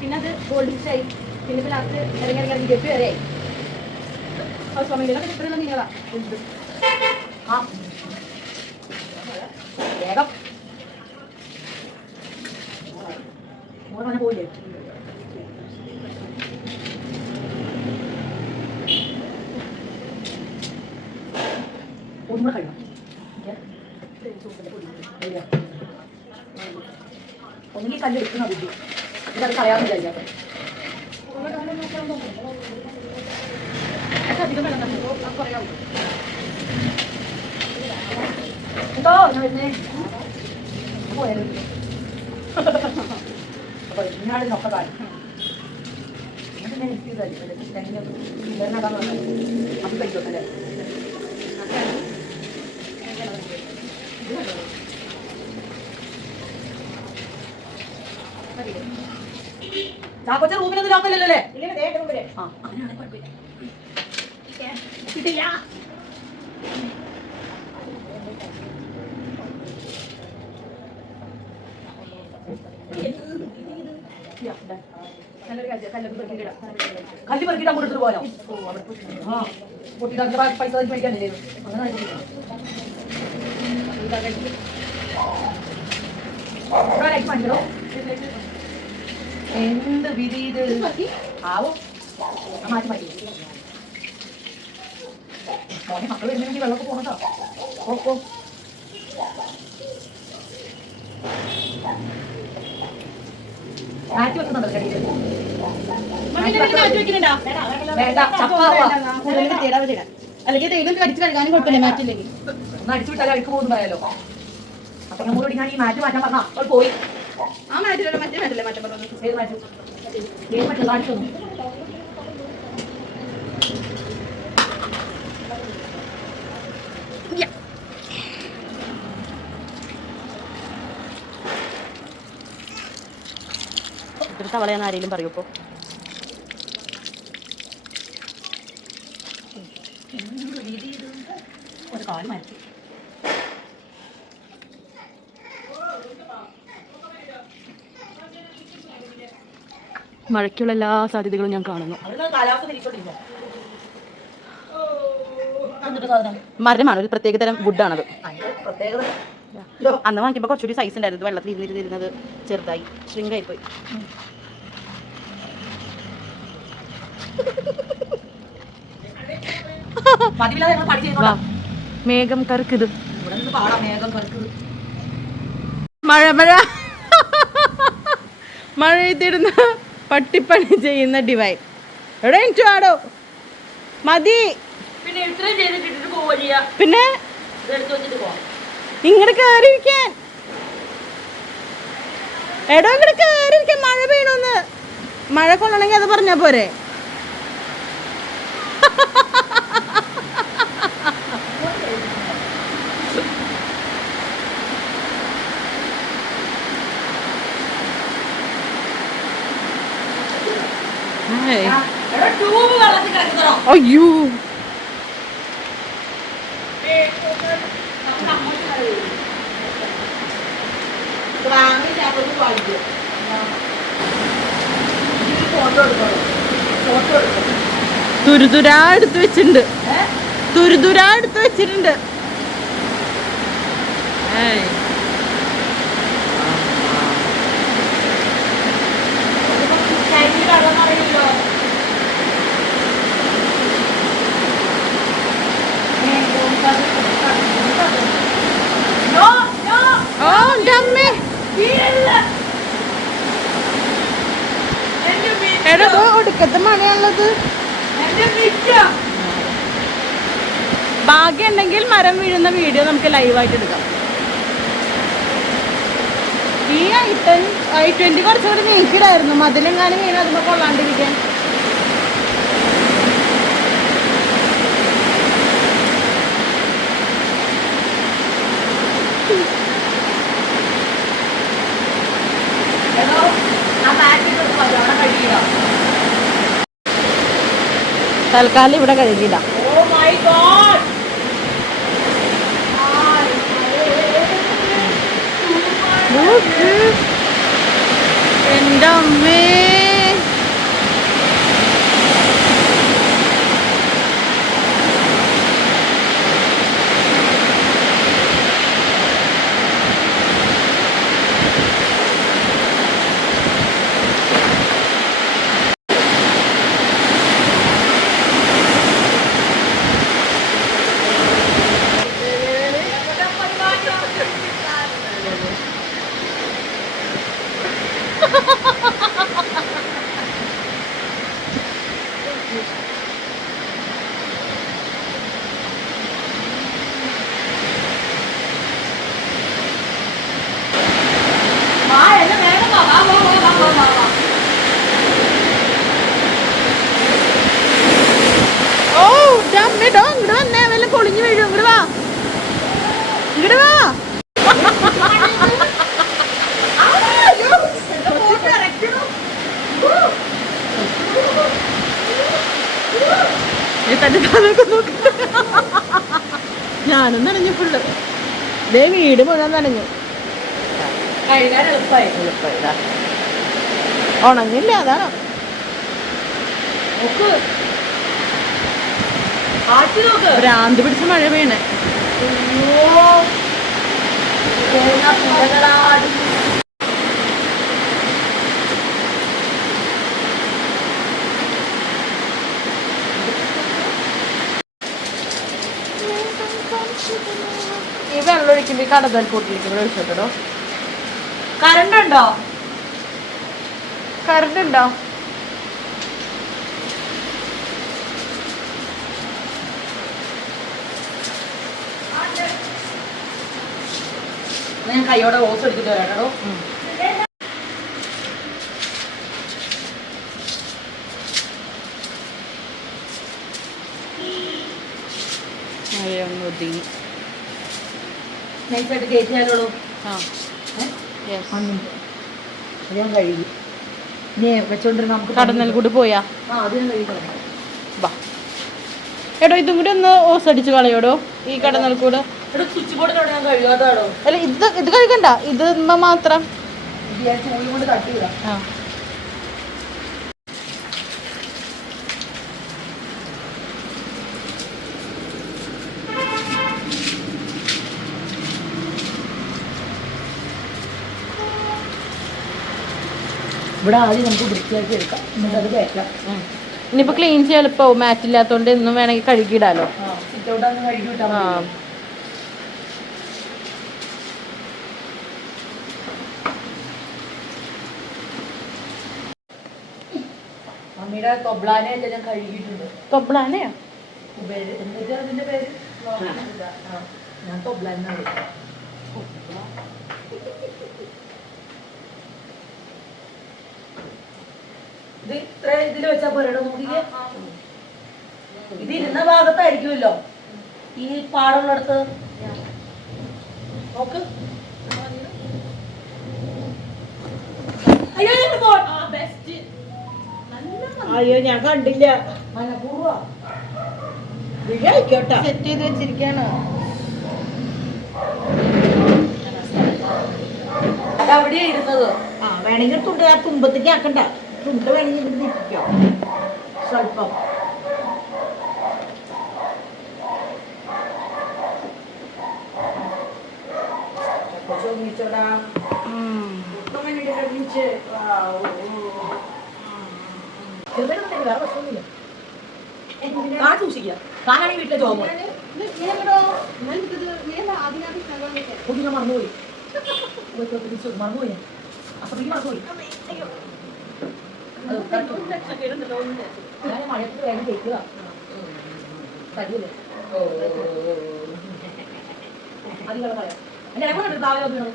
പിന്നെ അത് ഗോൾഡ് ഫിഷ് ആയി, പിന്നെ ലാസ്റ്റ് ഇറങ്ങി ഗപ്പി വരെ ആയി. സ്വാമികളൊക്കെ ഇപ്പോഴുള്ള മീനുകളാ. ആ വേഗം പറഞ്ഞ പോയില്ലേ? ഒന്നുകൂടെ കഴിയണം. ഒന്നുകിൽ കല്ല് എടുക്കുന്ന ബുദ്ധി, ഇതത് കളയാമെന്ന് വിചാരിക്കാം. എന്തോ ഞാൻ വരുന്നേ പോയാലും അപ്പൊ ഇന്നാളിനൊക്കെ കാര്യം അത് കഴിച്ചോട്ടല്ലേ? ചാക്കൊച്ച റൂമിലൊന്നും ലോക്കല്ലേ? ആ അങ്ങനെയാണെങ്കിൽ കുഴപ്പമില്ല. കിട്ടില്ല. കല്ല് പെറുക്കിട്ട് അങ്ങോട്ട് എടുത്തിട്ട് പോകാനോ? ആ പൊട്ടിട്ട് പൈസ മേടിക്കാനില്ലേ? അങ്ങനെ എന്ത് വിധി ഇത്? ആവോ മാറ്റി മാറ്റി മോനെ മക്കൾ വരുന്നെങ്കിൽ വെള്ളമൊക്കെ പോകണോ? ഓ മാറ്റി വെക്കുന്നുണ്ടല്ലോ കടിയിൽ. വേണ്ട അല്ലെങ്കിൽ തേയിലും കടിച്ചു കഴുകാനും കുഴപ്പമില്ല, മാറ്റില്ലെങ്കിൽ. ഒന്ന് അടിച്ചു വിട്ടാലും അഴുക്ക് പോകുന്നു പറയാലോ. അപ്പൊ നമ്മളോട് ഞാൻ ഈ മാറ്റ് മാറ്റാൻ പറഞ്ഞാ അവൾ പോയി. ആ മാറ്റിലുള്ള മറ്റേ മാറ്റില്ലേ മാറ്റം പറഞ്ഞു. ഏത് മാറ്റും? ഏത് മാറ്റും? കാണിച്ചു തന്നു. ഇതൊരു തവളയെന്ന് ആരെങ്കിലും പറയൂ ഇപ്പോ? ഒരു കാല് മാറ്റി. മഴയ്ക്കുള്ള എല്ലാ സാധ്യതകളും ഞാൻ കാണുന്നു. മരമാണ്, ഒരു പ്രത്യേകതരം വുഡാണത്. അന്ന് വാങ്ങിക്കുമ്പോൾ കുറച്ചുകൂടി സൈസ് ഉണ്ടായിരുന്നു. വെള്ളത്തിൽ ഇരുന്നിരുന്നത് ചെറുതായി ഷ്രിങ്കായി പോയി. മേഘം കറുക്കത്, മഴ മഴ മഴയത്തിടുന്ന പട്ടിപ്പണി ചെയ്യുന്ന ഡിവൈൻ. എവിടെ ആടോ മതി. പിന്നെ ഇങ്ങോട്ട് കയറിയിരിക്കാൻ, എടോ ഇങ്ങോട്ട് കയറിയിരിക്കാൻ. മഴ പെയ്യണമെന്ന്, മഴ കൊള്ളണമെങ്കിൽ അത് പറഞ്ഞാ പോരെ? അയ്യോ തുരുതുരാ എടുത്ത് വെച്ചിട്ടുണ്ട്, തുരുതുരാ എടുത്ത് വെച്ചിട്ടുണ്ട്. ഓ എൻ്റെ അമ്മേ, എടോ ഒടുക്കത്തെ മഴയാണുള്ളത്. ഭാഗ്യം ഉണ്ടെങ്കിൽ മരം വീഴുന്ന വീഡിയോ നമുക്ക് ലൈവായിട്ട് എടുക്കാം. ഈ I-20 കുറച്ചുകൂടി നീക്കിടായിരുന്നു, മതിലെങ്ങാനും വീണ് അതിന് കൊള്ളാണ്ടിരിക്കാൻ. തൽക്കാലം ഇവിടെ കഴുകിയില്ല. എൻ്റെ അമ്മേ, പൊളിഞ്ഞു വീഴും. ഇങ്ങോട്ട് വാ, ഇങ്ങോട്ട് വാ. ഞാനും നനഞ്ഞു ഫുള്ള്. ദേ വീട് മുഴുവൻ നനഞ്ഞു. ഉണങ്ങില്ല, അതാണ്. ഭ്രാന്ത് പിടിച്ച മഴ പെയ്യണേ. ഈ വെള്ളം ഒഴിക്കുമ്പോ കടന്നൽ കൂട്ടിലേക്ക് ഒഴിച്ചോട്ടോ. കറണ്ട് ഉണ്ടോ? കറണ്ട് ഉണ്ടോ? ഞാൻ കൈയോടെ ഓസ് എടുത്തിട്ട് വരാട്ടോ. നൈസായിട്ട് കയറ്റിയാലോ? ഞാൻ കഴുകി ഇനി വെച്ചോണ്ടിരുന്ന നമുക്ക് കടന്നൽ കൂടി പോയാ. അത് ഞാൻ കഴുകി. ബാ എടോ, ഇതും കൂടി ഒന്ന് ഓസ് അടിച്ച് കളയോടോ, ഈ കടന്നൽ കൂടെ. സ്വിച്ച് ബോർഡിനോട് ഞാൻ കഴുകാതാടോ. അല്ല, ഇത് കഴുകണ്ട, ഇത് മാത്രം. ചൂലും കൊണ്ട് തട്ടിവിടാം. ഇവിടെ ആദ്യം നമുക്ക് വൃത്തിയാക്കി എടുക്കാം, എന്നിട്ട് അത് കയറ്റാം. ഇനിയിപ്പോ ക്ലീൻ ചെയ്യാൻ എളുപ്പമാവും, മാറ്റ് ഇല്ലാത്തോണ്ട് എന്നും വേണമെങ്കിൽ കഴുകിയിടാലോ. സിറ്റൗട്ടൊന്ന് കഴുകി വിട്ടാൽ മതി. മമ്മിയുടെ തൊബ്ലാനായിട്ട് ഞാൻ കഴുകിയിട്ടുണ്ട്. തൊബ്ലാനയോ? എന്നിട്ട് അതിന്റെ പേര് ഞാൻ തൊബ്ലാനാണ്. ഇത് ഇത്ര ഇതിൽ വെച്ചാ പോരടോ? നോക്കിക്കേ, ഇത് ഇരുന്ന ഭാഗത്തായിരിക്കുമല്ലോ ഈ പാടുള്ളിടത്ത്. നോക്ക്. അയ്യോ, ബെസ്റ്റ് നല്ല അയ്യോ ഞാൻ കണ്ടില്ല. ആയിക്കോട്ടെ. സെറ്റ് ചെയ്ത് വെച്ചിരിക്കാണ്. അതവിടെയാ ഇരുന്നത്. ആ വേണമെങ്കിൽ തുണ്ട് ആ തുമ്പത്തേക്ക് ആക്കണ്ട. തുണ്ട് വേണമെങ്കിൽ ഇവിടെ നിൽപ്പിക്കാം സ്വല്പം. ചോദിച്ചോടാ. സൂക്ഷിക്കുക. താനാണെങ്കിൽ വീട്ടിലെ ജോബ് ഞാൻ മറന്നുപോയി. മറന്നുപോയി. അപ്പത്തേക്ക് മറന്നുപോയി. ഞാൻ മഴയത്ത് വേഗം കേൾക്കുക. തരൂല്ലേ അതിലുള്ള പറയാം. എന്റെ ഇടപെട്ട് താഴെ വന്നു.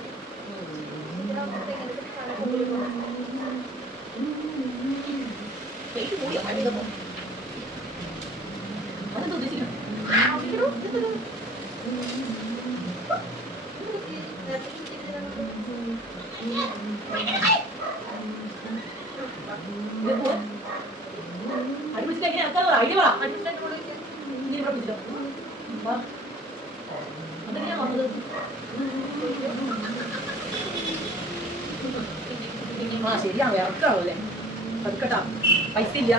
അതെന്താ ഉദ്ദേശിക്കണം? ആ ശരിയാണ് ഇറക്കാവല്ലേ പതുക്കട്ടാ പൈസ ഇല്ല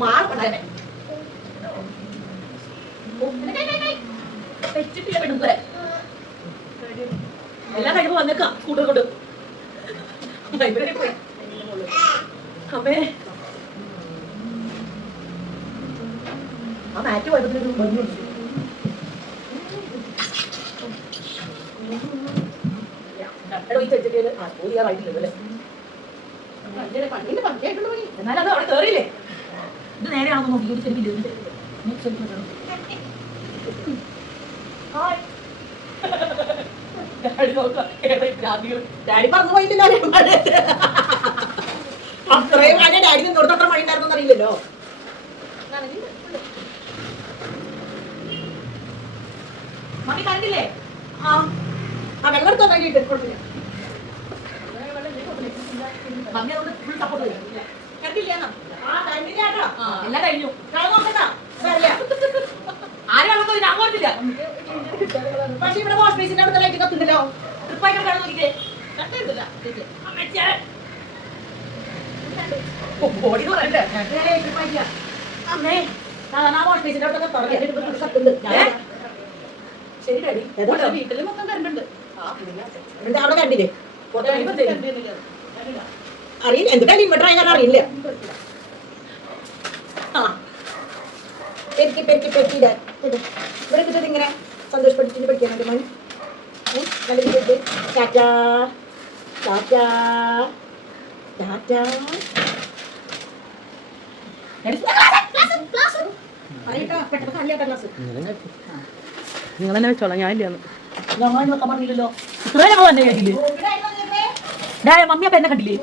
മാറട്ടെ വെച്ചിട്ടില്ല പെണ്ണുങ്ങളെ എല്ലാം കഴിയുമ്പോ വന്നേക്കാം സ്കൂട്ടർ കൊണ്ട് അമ്മേ ആ മാറ്റ് പോയപ്പോഴത്തേക്ക് ഭംഗി ഉണ്ട്. എന്നാലും അത് അവിടെ കേറിയില്ലേ? ഇത് നേരെയാണെന്ന് നോക്കി ഒരു ചെരുപ്പില്ല. ഡാഡി പറഞ്ഞു പോയിട്ടില്ല. അത്രയും കാര്യം ഡാഡി നിന്നോടത്ത് അത്ര മഴ ഉണ്ടായിരുന്നു അറിയില്ലല്ലോ. മമ്മി കണ്ടില്ലേ? ആ വെള്ളം എടുത്തോ കഴിഞ്ഞിട്ട് കുഴപ്പമില്ല. മമ്മി അതുകൊണ്ട് ഫുൾ സപ്പോർട്ട് ചെയ്യും. കണ്ടില്ല എല്ലാം കഴിഞ്ഞു. ആരും ഞാൻ കൊടുത്തില്ല. പക്ഷെ ഇവിടെ വാഷ് ബേസിന്റെ അടുത്ത ലൈറ്റ് കത്തുണ്ടല്ലോ. ട്രിപ്പായി കിടക്കാൻ നോക്കിക്കേ. ബോഡി പറയണ്ടേ? അമ്മേ വാഷ് ബേസിന്റെ അടുത്തൊക്കെ കത്തുണ്ട്. ശരി ഡാഡി വീട്ടില് മൊത്തം കറണ്ടുണ്ട്. അവിടെ കണ്ടില്ലേ? അറിയില്ല എന്തിനാണ് ഇൻവെർട്ടർ ആയി കാരണം അറിയില്ല. പെരുക്കി പെരുക്കി പെരുക്കി ഇവിടെ കിട്ടത് ഇങ്ങനെ സന്തോഷപ്പെടുത്തിട്ട് പഠിക്കാനുണ്ട് മണി. കണ്ടിട്ട് ടാറ്റാ ടാറ്റാ ടാറ്റാ. നിങ്ങൾ തന്നെ വെച്ചോളാം, ഞാൻ ഇല്ലാന്ന്. പറഞ്ഞില്ലല്ലോ. ഇത്രയും ഞങ്ങൾ തന്നെ കേട്ടില്ലേ? മമ്മി അപ്പൊ എന്നെ കണ്ടില്ലേ?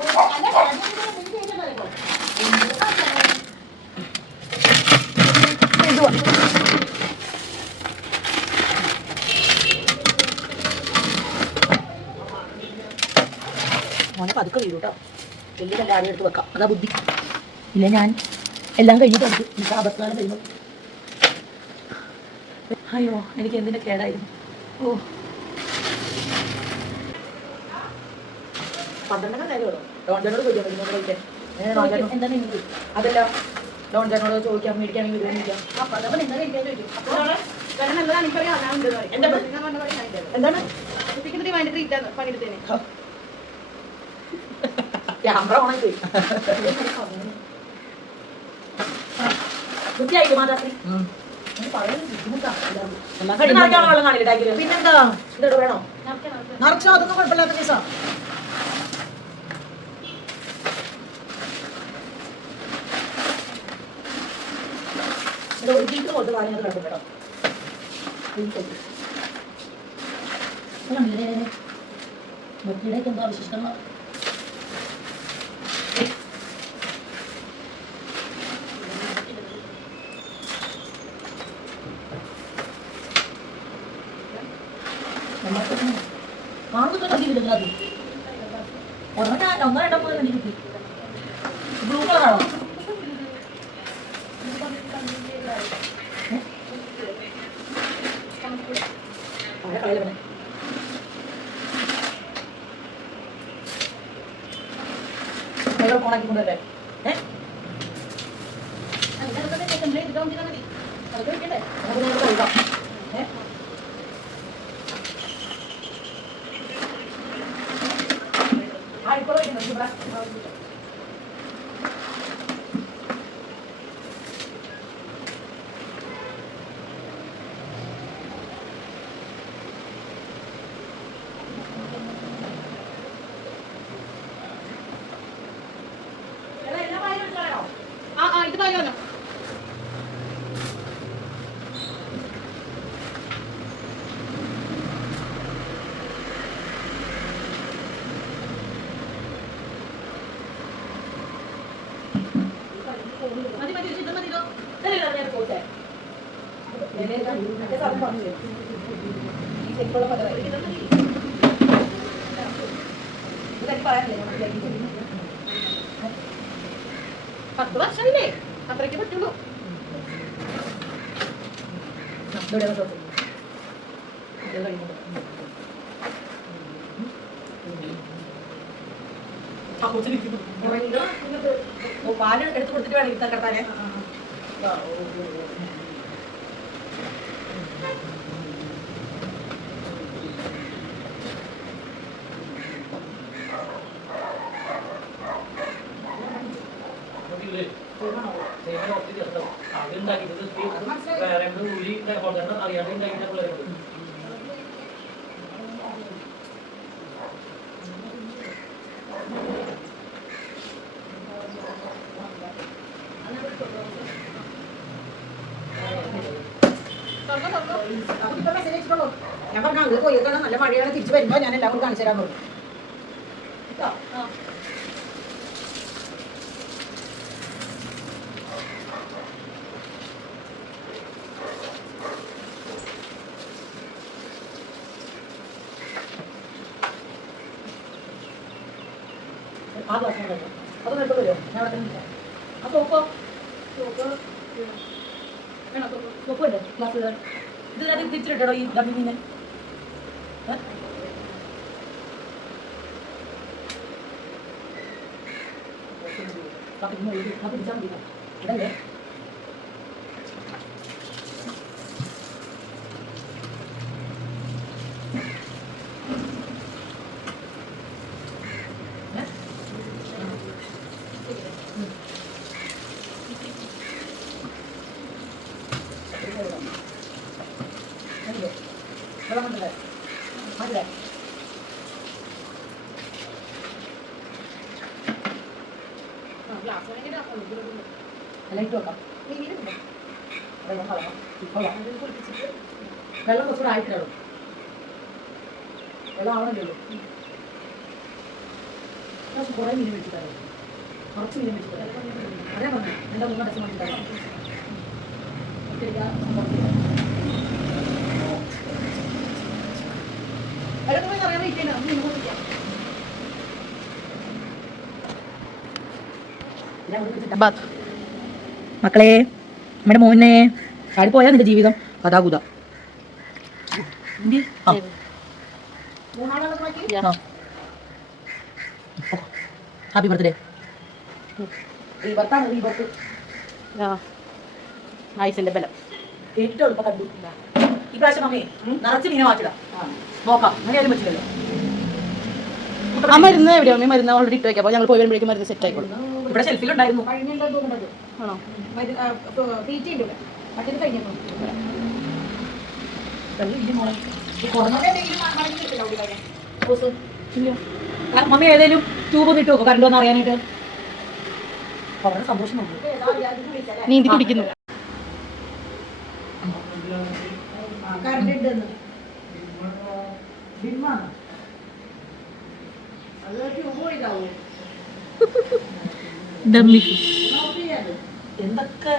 മോനെ പതുക്കെ വീടു കേട്ടോ. വലിയ കല്ല് ആദ്യം എടുത്ത് വെക്കാം, അതാ ബുദ്ധി. ഇല്ല ഞാൻ എല്ലാം കഴിഞ്ഞിട്ട് എനിക്ക് അബദ്ധം കഴിയുമ്പോൾ അയ്യോ എനിക്ക് എന്തിന്റെ കേടായിരുന്നു. ഓ 12 നേരമോ ഡോൺജനോട് ചോദിക്കാം. അതല്ല ഡോൺജനോട് ചോദിക്കാം മേടിക്കാണെങ്കിൽ വരുവാനില്ല. എന്താണ് ക്യാമറ ഓണായി പോയി. വൃത്തിയായില്ലേ മാതാശ്രീ? പിന്നെന്താ വേണോ? നിറച്ചോ? അതൊന്നും കുഴപ്പമില്ലാത്ത കേസാ. എന്താ വിശേഷങ്ങൾ? കാണുമ്പോൾ ഒന്നോ രണ്ടോ മൂന്ന് കണ്ടി കിട്ടി. കൊണ്ടല്ലേ ഇത് പറയാമല്ലോ. പത്ത് വർഷമില്ലേ അത്രയ്ക്ക് പറ്റുള്ളൂ. പാല് എടുത്ത് കൊടുത്തിട്ട് വേണം ഇത്ത കിടത്താനേ. ഞാൻ പറഞ്ഞു അങ്ങ് പോയേക്കാണ്, നല്ല മഴയാണ്, തിരിച്ചു വരുമ്പോ ഞാൻ എല്ലാവർക്കും കാണിച്ചു തരാൻ പറഞ്ഞു. ആ ഗ്ലാസ് അത് എടുത്തു വരുമോ? ഞാൻ അവിടെ തന്നെ ആ സോപ്പ് വേണോ? സോപ്പ് വേണ്ടേ ഗ്ലാസ്? ഇത് ഞാൻ തിരിച്ചിട്ടോ ഈ ഡമ്മിനെ പിടിച്ചാൽ മതി ഇതല്ലേ. ലൈറ്റ് വെക്കാം. വെള്ളം കുറച്ചുകൂടെ ആയിട്ടില്ലല്ലോ, വെള്ളം ആവണല്ലോ. കുറേ മീൻ വെച്ചിട്ടാണ്, കുറച്ച് മീൻ വെച്ചിട്ടാണ്. അതേ പറഞ്ഞു എൻ്റെ മൂന്ന് അടച്ച് വെച്ചിട്ടാണ്. മക്കളെ, നമ്മുടെ മോനെ കാടി പോയാ നിന്റെ ജീവിതം കഥാകുത. Happy birthday. ആയുസിന്റെ ബലം ഏറ്റവും എളുപ്പം കണ്ടു. ഈ പ്രാവശ്യം അമ്മേ നിറച്ച് മീനെ മാറ്റിടാം, നോക്കാം. അങ്ങനെയാലും പറ്റില്ലല്ലോ. ആ മരുന്ന് എവിടെയോ മരുന്ന് ഓൾറെഡി ഇട്ട് വെക്കാം. അപ്പോൾ ഞങ്ങൾ പോയി വരുമ്പോഴേക്കും മരുന്ന് സെറ്റ് ആയിക്കോളും. ഇവിടെ ഷെൽഫിലുണ്ടായിരുന്നു. ആണോ? മമ്മി ഏതെങ്കിലും ട്യൂബ് ഒന്ന് ഇട്ട് നോക്കും കറണ്ട് വന്ന് അറിയാനായിട്ട്. വളരെ സന്തോഷം നോക്കും. നീന്തി കുടിക്കുന്നു. എന്തൊക്കെ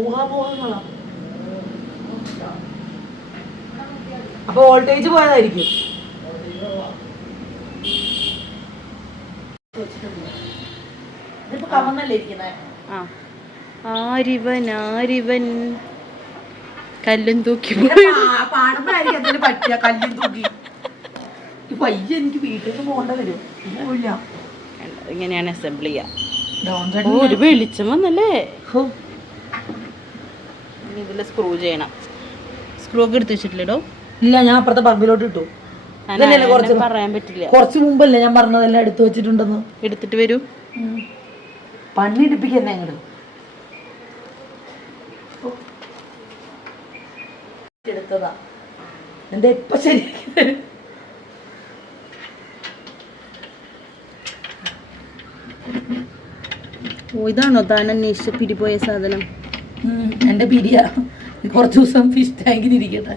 ഊഹാപോഹങ്ങളാ. അപ്പൊ വോൾട്ടേജ് പോയതായിരിക്കും. ഇതിപ്പോ കമന്നല്ലേ ഇരിക്കുന്നേ. ആരിവൻ കല്ലും തൂക്കി പാടുമ്പോഴായിരിക്കും എന്തെങ്കിലും പറ്റിയ കല്ലും തൂക്കി. പയ്യ എനിക്ക് വീട്ടിലേക്ക് പോകേണ്ട വരും. പോയില്ല. ഇങ്ങനെയാണ് അസംബിൾ ചെയ്യുക. ഓ ഒരു വെളിച്ചം വന്നല്ലേ. ഇനി ഇതിൽ സ്ക്രൂ ചെയ്യണം. സ്ക്രൂ ഒക്കെ എടുത്ത് വെച്ചിട്ടില്ലടോ? ഇല്ല, ഞാൻ അപ്പുറത്തെ പറമ്പിലോട്ട് ഇട്ടു. പറയാൻ പറ്റില്ല. കുറച്ച് മുമ്പല്ലേ ഞാൻ പറഞ്ഞതെല്ലാം എടുത്തു വെച്ചിട്ടുണ്ടെന്ന്. എടുത്തിട്ട് വരൂ. പണി എടുപ്പിക്കന്നെ അങ്ങോട്ട് എടുത്തതാ. എന്റെ ഇപ്പൊ ശരിയാക്കി. ഓ ഇതാണോ താൻ അന്വേഷിച്ച പിരിപോയ സാധനം? എന്റെ പിരിയ കുറച്ച് ദിവസം ഫിഷ് ടാങ്കിൽ ഇരിക്കട്ടെ.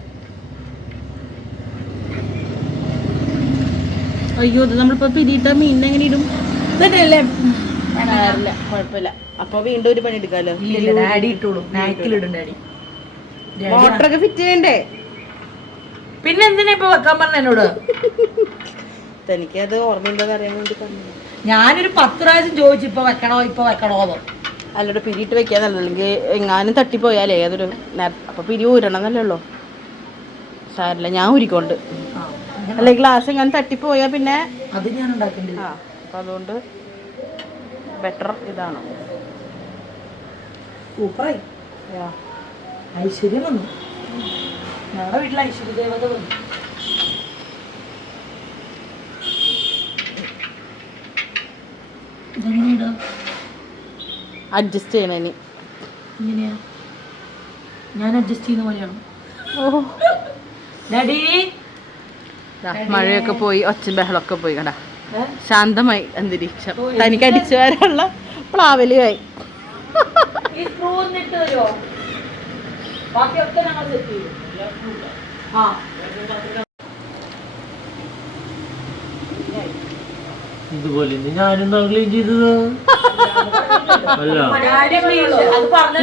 അയ്യോ ഇത് നമ്മളിപ്പോ പിരിയിട്ട മീൻ എങ്ങനെ ഇടും? ഇതന്നെയല്ലേ? കുഴപ്പമില്ല. അപ്പൊ വീണ്ടും ഒരു പണി എടുക്കാലോ. ഡാഡി ഇട്ടോളൂ. നാക്കിലിടും ഡാഡി. മോട്ടറൊക്കെ ഫിറ്റ് ചെയ്യണ്ടേ? പിന്നെ എന്തിനാ ഇപ്പൊ വെക്കാൻ പറഞ്ഞ എന്നോട്? തനിക്കത് ഓർമ്മയുണ്ടോന്ന് അറിയാൻ വേണ്ടി പറഞ്ഞു. ഞാനൊരു 10 പ്രാവശ്യം ചോദിച്ചു ഇപ്പൊ വെക്കണോന്ന്. അല്ലടെ പിരിയിട്ട് വെക്കാന്നല്ലോ, അല്ലെങ്കിൽ എങ്ങാനും തട്ടിപ്പോയാലേ അതൊരു അപ്പൊ പിരി ഊരണം എന്നല്ലേ ഉള്ളൂ. സാരില്ല, ഞാൻ ഊരിക്കൊണ്ട്. അല്ലെങ്കിൽ ഗ്ലാസ് എങ്ങാനും തട്ടിപ്പോയാ പിന്നെ അത് ഞാൻ ഉണ്ടാക്കേണ്ടി. അപ്പൊ അതുകൊണ്ട് ബെറ്റർ ഇതാണ്. സൂപ്പറായി. ഐശ്വര്യം വന്നു. ഞങ്ങളുടെ വീട്ടിൽ ഐശ്വര്യ ദേവത വന്നു. ഇതെങ്ങനെയാ അഡ്ജസ്റ്റ് ചെയ്യണ? ഇനി ഇങ്ങനെയാ ഞാൻ അഡ്ജസ്റ്റ് ചെയ്യുന്ന പോലെയാണ്. മഴയൊക്കെ പോയി, ഒച്ച ബഹളമൊക്കെ പോയി കടാ. ശാന്തമായി അന്തരീക്ഷം. തനിക്ക് അടിച്ചു വരാനുള്ള പ്ലാവലിയായി. ഇതുപോലെ ഞാനും ക്ലീൻ ചെയ്തത്.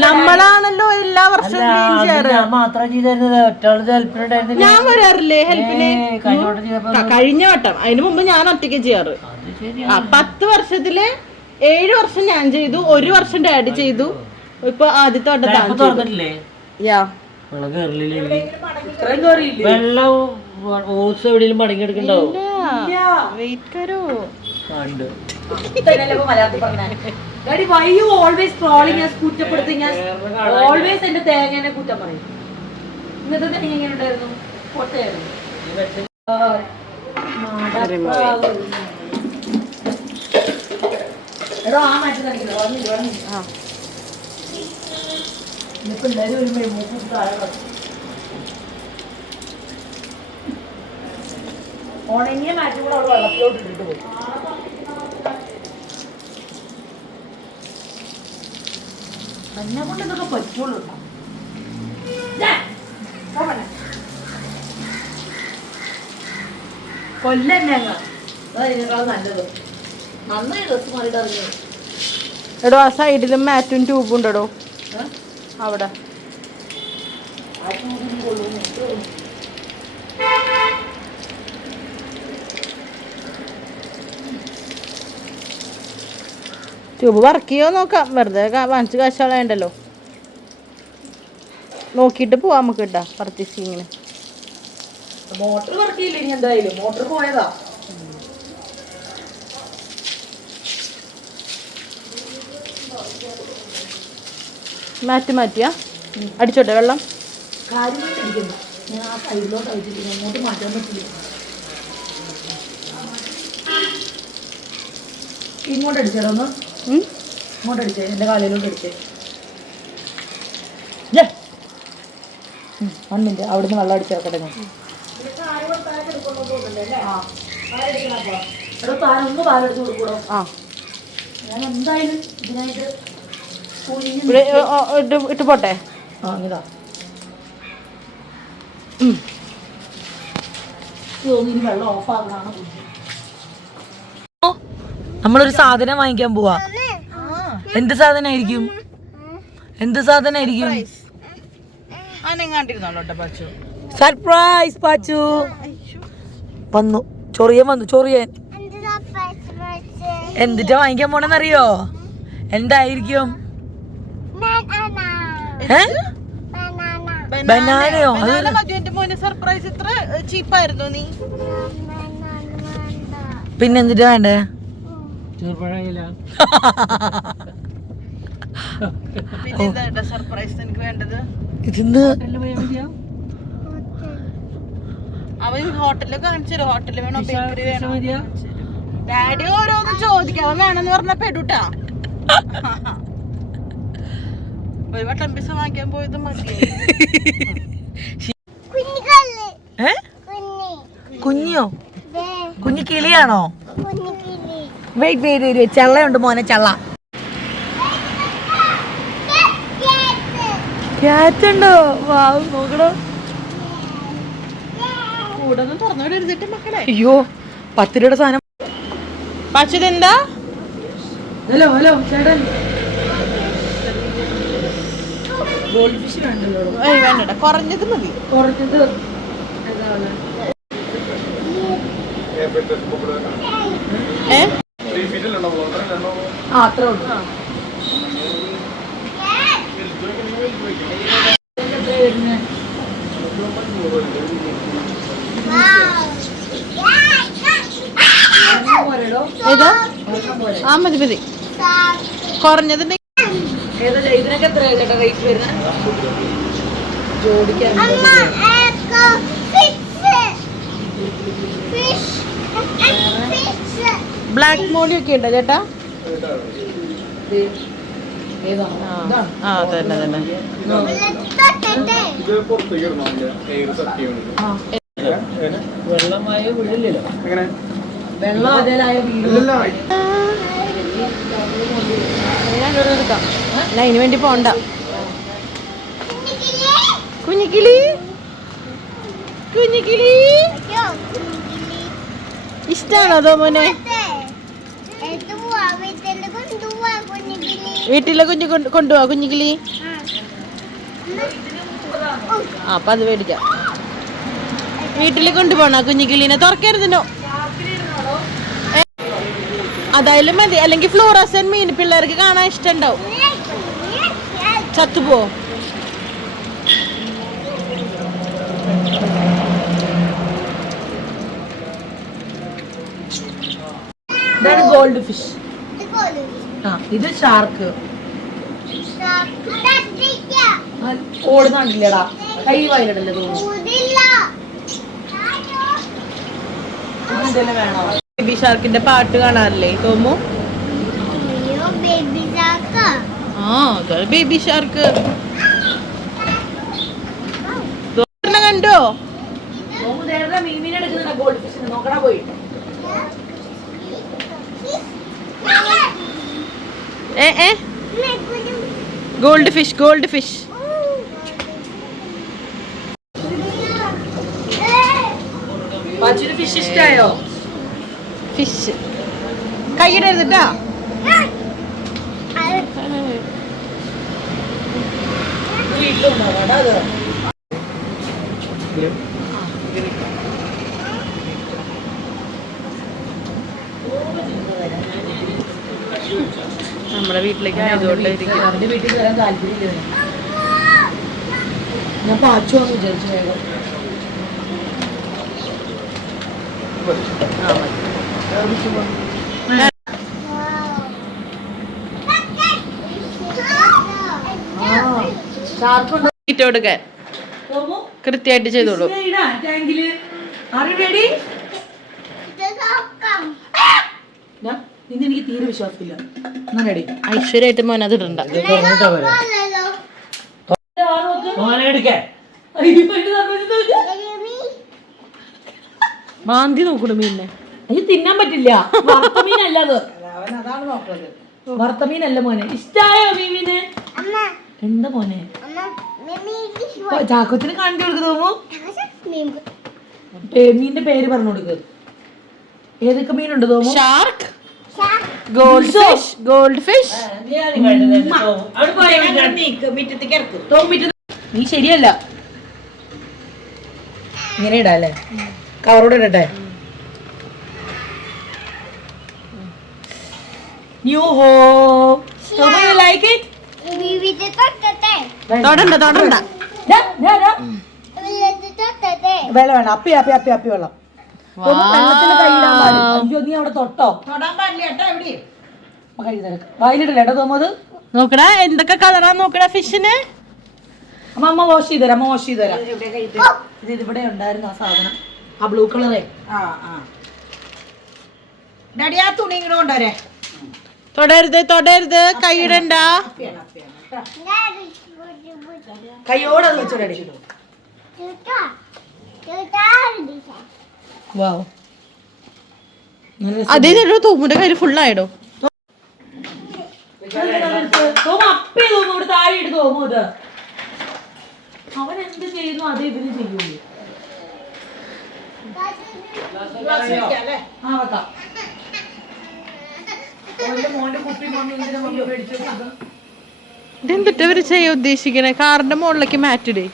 നമ്മളാണല്ലോ എല്ലാ വർഷവും ക്ലീൻ ചെയ്യാറ്. ഞാൻ മാത്രം ചെയ്തിരുന്നത്. ഒറ്റാള് ഹെൽപ്പിനുണ്ടായിരുന്നില്ല. ഞാൻ വരാറില്ലേ ഹെൽപ്പിന്? കഴിഞ്ഞ വട്ടം. അതിന് മുമ്പ് ഞാൻ ഒറ്റയ്ക്ക് ചെയ്യാറ്. 10 വർഷത്തില് 7 വർഷം ഞാൻ ചെയ്തു, 1 വർഷം ഡാഡി ചെയ്തു. ഇപ്പൊ ആദ്യത്തെ വട്ടം തുറന്നിട്ടില്ലേ? വെള്ളം ഓസ് എവിടെയും മടങ്ങിയെടുക്കണ്ടാവും. വെയിറ്റ് കരോ. ഓൾവേസ് എന്റെ തേങ്ങനെ കുറ്റം പറയും. ഇന്നത്തെ തേങ്ങ എങ്ങനെ ഉണ്ടായിരുന്നു? പൊട്ടയായിരുന്നു. എടോ ആ മാറ്റി തന്നില്ല. പിള്ളേര് വരുമ്പോ മൂക്ക് താഴെ ഉണങ്ങിയ മാറ്റി കൂടെ അവിടെ വെള്ളത്തിലോട്ട് ഇട്ടിട്ട് പോകും. എന്നെ കൊണ്ട് ഇതൊക്കെ പറ്റുള്ളൂ. കൊല്ലന്നെ അതിനേക്കാൾ നല്ലത്. നന്നായി ഡ്രസ് മാറിയിട്ട് അറിഞ്ഞു. എടോ ആ സൈഡിലും മാറ്റും ട്യൂബും ഉണ്ടോ അവിടെ? ട്യൂബ് വർക്ക് ചെയ്യോ നോക്കാം. വെറുതെ വാങ്ങിച്ച് കാശ് കളയണ്ടല്ലോ. നോക്കിയിട്ട് പോവാം നമുക്ക് കേട്ടാ പർച്ചേസിങ്ങിന്. മോട്ടർ വർക്ക് ചെയ്യില്ല ഇനി എന്തായാലും. മോട്ടർ പോയതാ. മാറ്റിയാ അടിച്ചോട്ടെ വെള്ളം? കാര്യമായിട്ട് ഇരിക്കുന്നു. ഞാൻ ആ സൈഡിലോട്ട് അയച്ചിരിക്കുന്നു. അങ്ങോട്ട് മാറ്റാൻ പറ്റില്ല. ഇങ്ങോട്ട് അടിച്ചേടോ ഒന്ന്. ഇങ്ങോട്ട് അടിച്ചേ. എന്റെ കാലയിലോട്ട് അടിച്ചേ. 1 മിനിറ്റ്. അവിടുന്ന് വെള്ളം അടിച്ചേക്കട്ടെ. താനൊന്ന് പാലെടുത്ത് കൊടുക്കൂടോ? ഞാൻ എന്തായാലും ഇതിനായിട്ട് ഇട്ട് പോട്ടെ. ഇതാ വെള്ളം ഓഫ് ആകുന്നതാണ്. നമ്മളൊരു സാധനം വാങ്ങിക്കാൻ പോവാ. എന്ത് സാധനമായിരിക്കും? സർപ്രൈസ് പാച്ചു വന്നു. ചൊറിയൻ എന്തിട്ടാ വാങ്ങിക്കാൻ പോണെന്നറിയോ? എന്തായിരിക്കും? ബനാനയോ? സർപ്രൈസ് ഇത്ര ചീപ്പായിരുന്നു നീ. പിന്നെന്തിട്ടാ വേണ്ടേ? ചെറുപ്പഴയില്ല. പിന്നെ സർപ്രൈസ് എനിക്ക് വേണ്ടത് ഇതിന്ന് അവൻ ഹോട്ടലിൽ കാണിച്ചു തരും. ഹോട്ടലിൽ വേണോ ബേക്കറി വേണോ ഡാഡി ഓരോന്ന് ചോദിക്കാം. അവൻ വേണമെന്ന് പറഞ്ഞ പെടുട്ടാ. ഒരു വട്ടം പിസ വാങ്ങിക്കാൻ പോയത് മതി. കുഞ്ഞോ? കുഞ്ഞു കിളിയാണോ? വെയിറ്റ് വെയിറ്റ് ചള്ളയുണ്ട് മോനെ, ചള്ള. ക്യാറ്റ് ഉണ്ടോ? വാവ്, നോക്കണോ. കൂടെ ഒന്നും തുറന്നു വിടരുതിട്ട് മക്കളെ. അയ്യോ, 10 രൂപയുടെ സാധനം. പച്ചതെന്താ? ഹലോ ഹലോ ചേട്ടൻ, ഗോൾഡ് ഫിഷ് വേണ്ടല്ലോ. വേണ്ടടാ, കുറഞ്ഞത് മതി. കുറഞ്ഞത് അത്രേ ഉള്ളൂ. ഏതാ? ആ മതി മതി. കുറഞ്ഞത് ഇതിനൊക്കെ എത്രയാ ചേട്ടാ റേറ്റ് വരുന്നത്? ജോഡിക്കാൻ ബ്ലാക്ക് മോളി ഒക്കെ ഉണ്ടോ ചേട്ടാ? ആ തന്നെ തന്നെ. വെള്ളമായ വീടില്ലല്ലോ. വെള്ളം അതേലായ വീട് എടുക്കാം. അല്ല അതിന് വേണ്ടി പോണ്ട. കുഞ്ഞിക്കിളി കുഞ്ഞിക്കിളി ഇഷ്ടാണോ അതോ മോനെ? വീട്ടിലെ കുഞ്ഞു കൊണ്ടുപോവാ കുഞ്ഞിക്കിളി. ആ അപ്പൊ അത് മേടിക്കാം. വീട്ടിൽ കൊണ്ടുപോണോ കുഞ്ഞിക്കിളിനെ? തുറക്കരുതിനോ. അതായാലും മതി. അല്ലെങ്കിൽ ഫ്ലൂറസൻ മീൻ പിള്ളേർക്ക് കാണാൻ ഇഷ്ടണ്ടാവും. ചത്തുപോ. ഇതാണ് ഗോൾഡ് ഫിഷ്. ആ ഇത് ഷാർക്ക്. ഓടുന്നില്ലടാ, കൈ വയലടല്ലേ തോന്നുന്നു. വേണോ? ബേബി ഷാർക്കിന്റെ പാട്ട് കാണാറില്ലേ തോമു? ആ ബേബി ഷാർക്ക് കണ്ടോ? മീനെടുക്കുന്നുണ്ട് ഗോൾഡ് ഫിഷിന്. നോക്കടാ പോയി. Gold fish gold fish. Fish ഇഷ്ടായോ? ഫിഷ് കൈയിടരുതിട്ടാ. വീട്ടിലുണ്ടാവാടാ അത്. നമ്മുടെ വീട്ടിലേക്ക് ആയതുകൊണ്ട് അവന്റെ വീട്ടിൽ വരാൻ താല്പര്യമില്ല. ഞാൻ പാച്ചുവെന്ന് വിചാരിച്ചു വേഗം. കൊടുക്കാൻ കൃത്യമായിട്ട് ചെയ്തോളൂ. എനിക്ക് തീരെ വിശ്വാസമില്ല. ഐശ്വര്യമായിട്ട് മോൻ അത് ഇടണ്ട. മാന്തി നോക്കണു മീനെ. എനിക്ക് തിന്നാൻ പറ്റില്ല. വറുത്ത മീനല്ല അത്. വറുത്ത മീനല്ല മോനെ. ഇഷ്ടായോ മീമിനെ? എന്താ മോനെ? ചാക്കത്തിന് കാണിച്ചു കൊടുക്കുന്നു. മീനിന്റെ പേര് പറഞ്ഞു കൊടുക്ക്. ഏതൊക്കെ മീനുണ്ട് Thomu? Shark, gold fish, gold fish. നീ ശരിയല്ല. ഇങ്ങനെ ഇടാല്ലേ? കവറോടെ ഇടട്ടെ. New home. You like it? തൊടണ്ട തൊടണ്ട. വെള്ളം വേണം. അപ്പി അപ്പി അപ്പി അപ്പി വെള്ളം. വെള്ളത്തിന് കൈയിടാൻ പാടില്ല. അയ്യോ നീ അവിടെ തൊട്ടോ? തൊടാൻ പാടില്ല കേട്ടോ. എവിടെ കഴുകി തരാം. വായിലിടല്ലേ കേട്ടോ തോമത്. നോക്കടാ എന്തൊക്കെ കളറാ നോക്കടാ ഫിഷിന്. അമ്മ വാഷ് ചെയ്ത് തരാം, അമ്മ വാഷ് ചെയ്ത് തരാം. ഇത് ഇവിടെ ഉണ്ടായിരുന്നു ആ സാധനം, ആ ബ്ലൂ കളറേ. ഡാഡി ആ തുണി ഇങ്ങോട്ട് കൊണ്ടുവരേ. തൊടരുത് കൈയിടണ്ട. കൈയോടെ അത് വെച്ചോ ഡാഡി. വാവ്, അതേ തൂമ്പിന്റെ കയ്യിൽ ഫുള്ളായിടോ. അവൻ എന്ത് ചെയ്യുന്നു അത് ഇവര് ചെയ്യുള്ളൂ. ആ വെക്കാം. മോന്റെ കുപ്പി മേടിച്ചു. ഇതെന്തിട്ട് ഇവര് ചെയ്യാൻ ഉദ്ദേശിക്കണേ? കാറിന്റെ മുകളിലേക്ക് മാറ്റിടേ.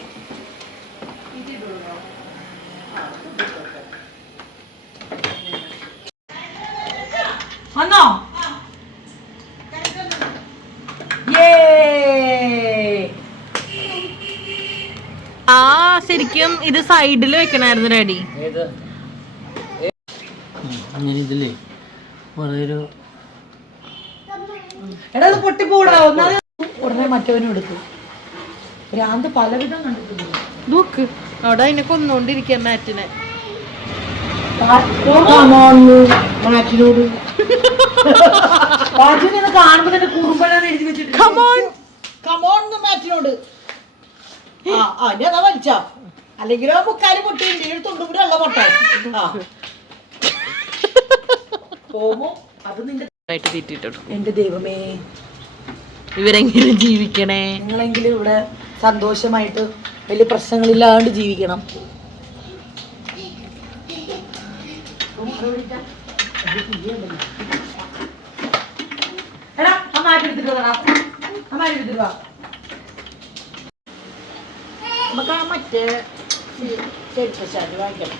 വന്നോ? ആ ശരിക്കും ഇത് സൈഡിൽ വെക്കണായിരുന്നു റെഡി. അങ്ങനെ ഇതില്ലേ ഒരു എടാ അത് പൊട്ടിപ്പോടാ. ഉടനെ മറ്റവനും എടുത്തു. ഭ്രാന്ത് പലവിധം കണ്ടിട്ടുണ്ട്. നോക്ക് അവിടെ അതിനെ കൊന്നോണ്ടിരിക്കാൻ മാറ്റിനെ. മാറ്റിനോട് കാണുമ്പോ തന്നെ കുറുമ്പഴാണ് എഴുതി വെച്ചിട്ട്. മാറ്റിനോട് അതാ വലിച്ചോ, അല്ലെങ്കിലോ മുക്കാല് പൊട്ടിയുണ്ട്, തുണ്ടുകൂടി ഉള്ള പൊട്ട. അത് നിന്റെ തീറ്റിട്ടു. എന്റെ ദൈവമേ, ഇവരെങ്കിലും ജീവിക്കണേ. നിങ്ങളെങ്കിലും ഇവിടെ സന്തോഷമായിട്ട് വലിയ പ്രശ്നങ്ങളില്ലാണ്ട് ജീവിക്കണം. എടാ അമ്മ എടുത്തിട്ട് വാ. നമുക്ക് ആ മറ്റേ ചെരുപ്പശാലി വാങ്ങിക്കണം.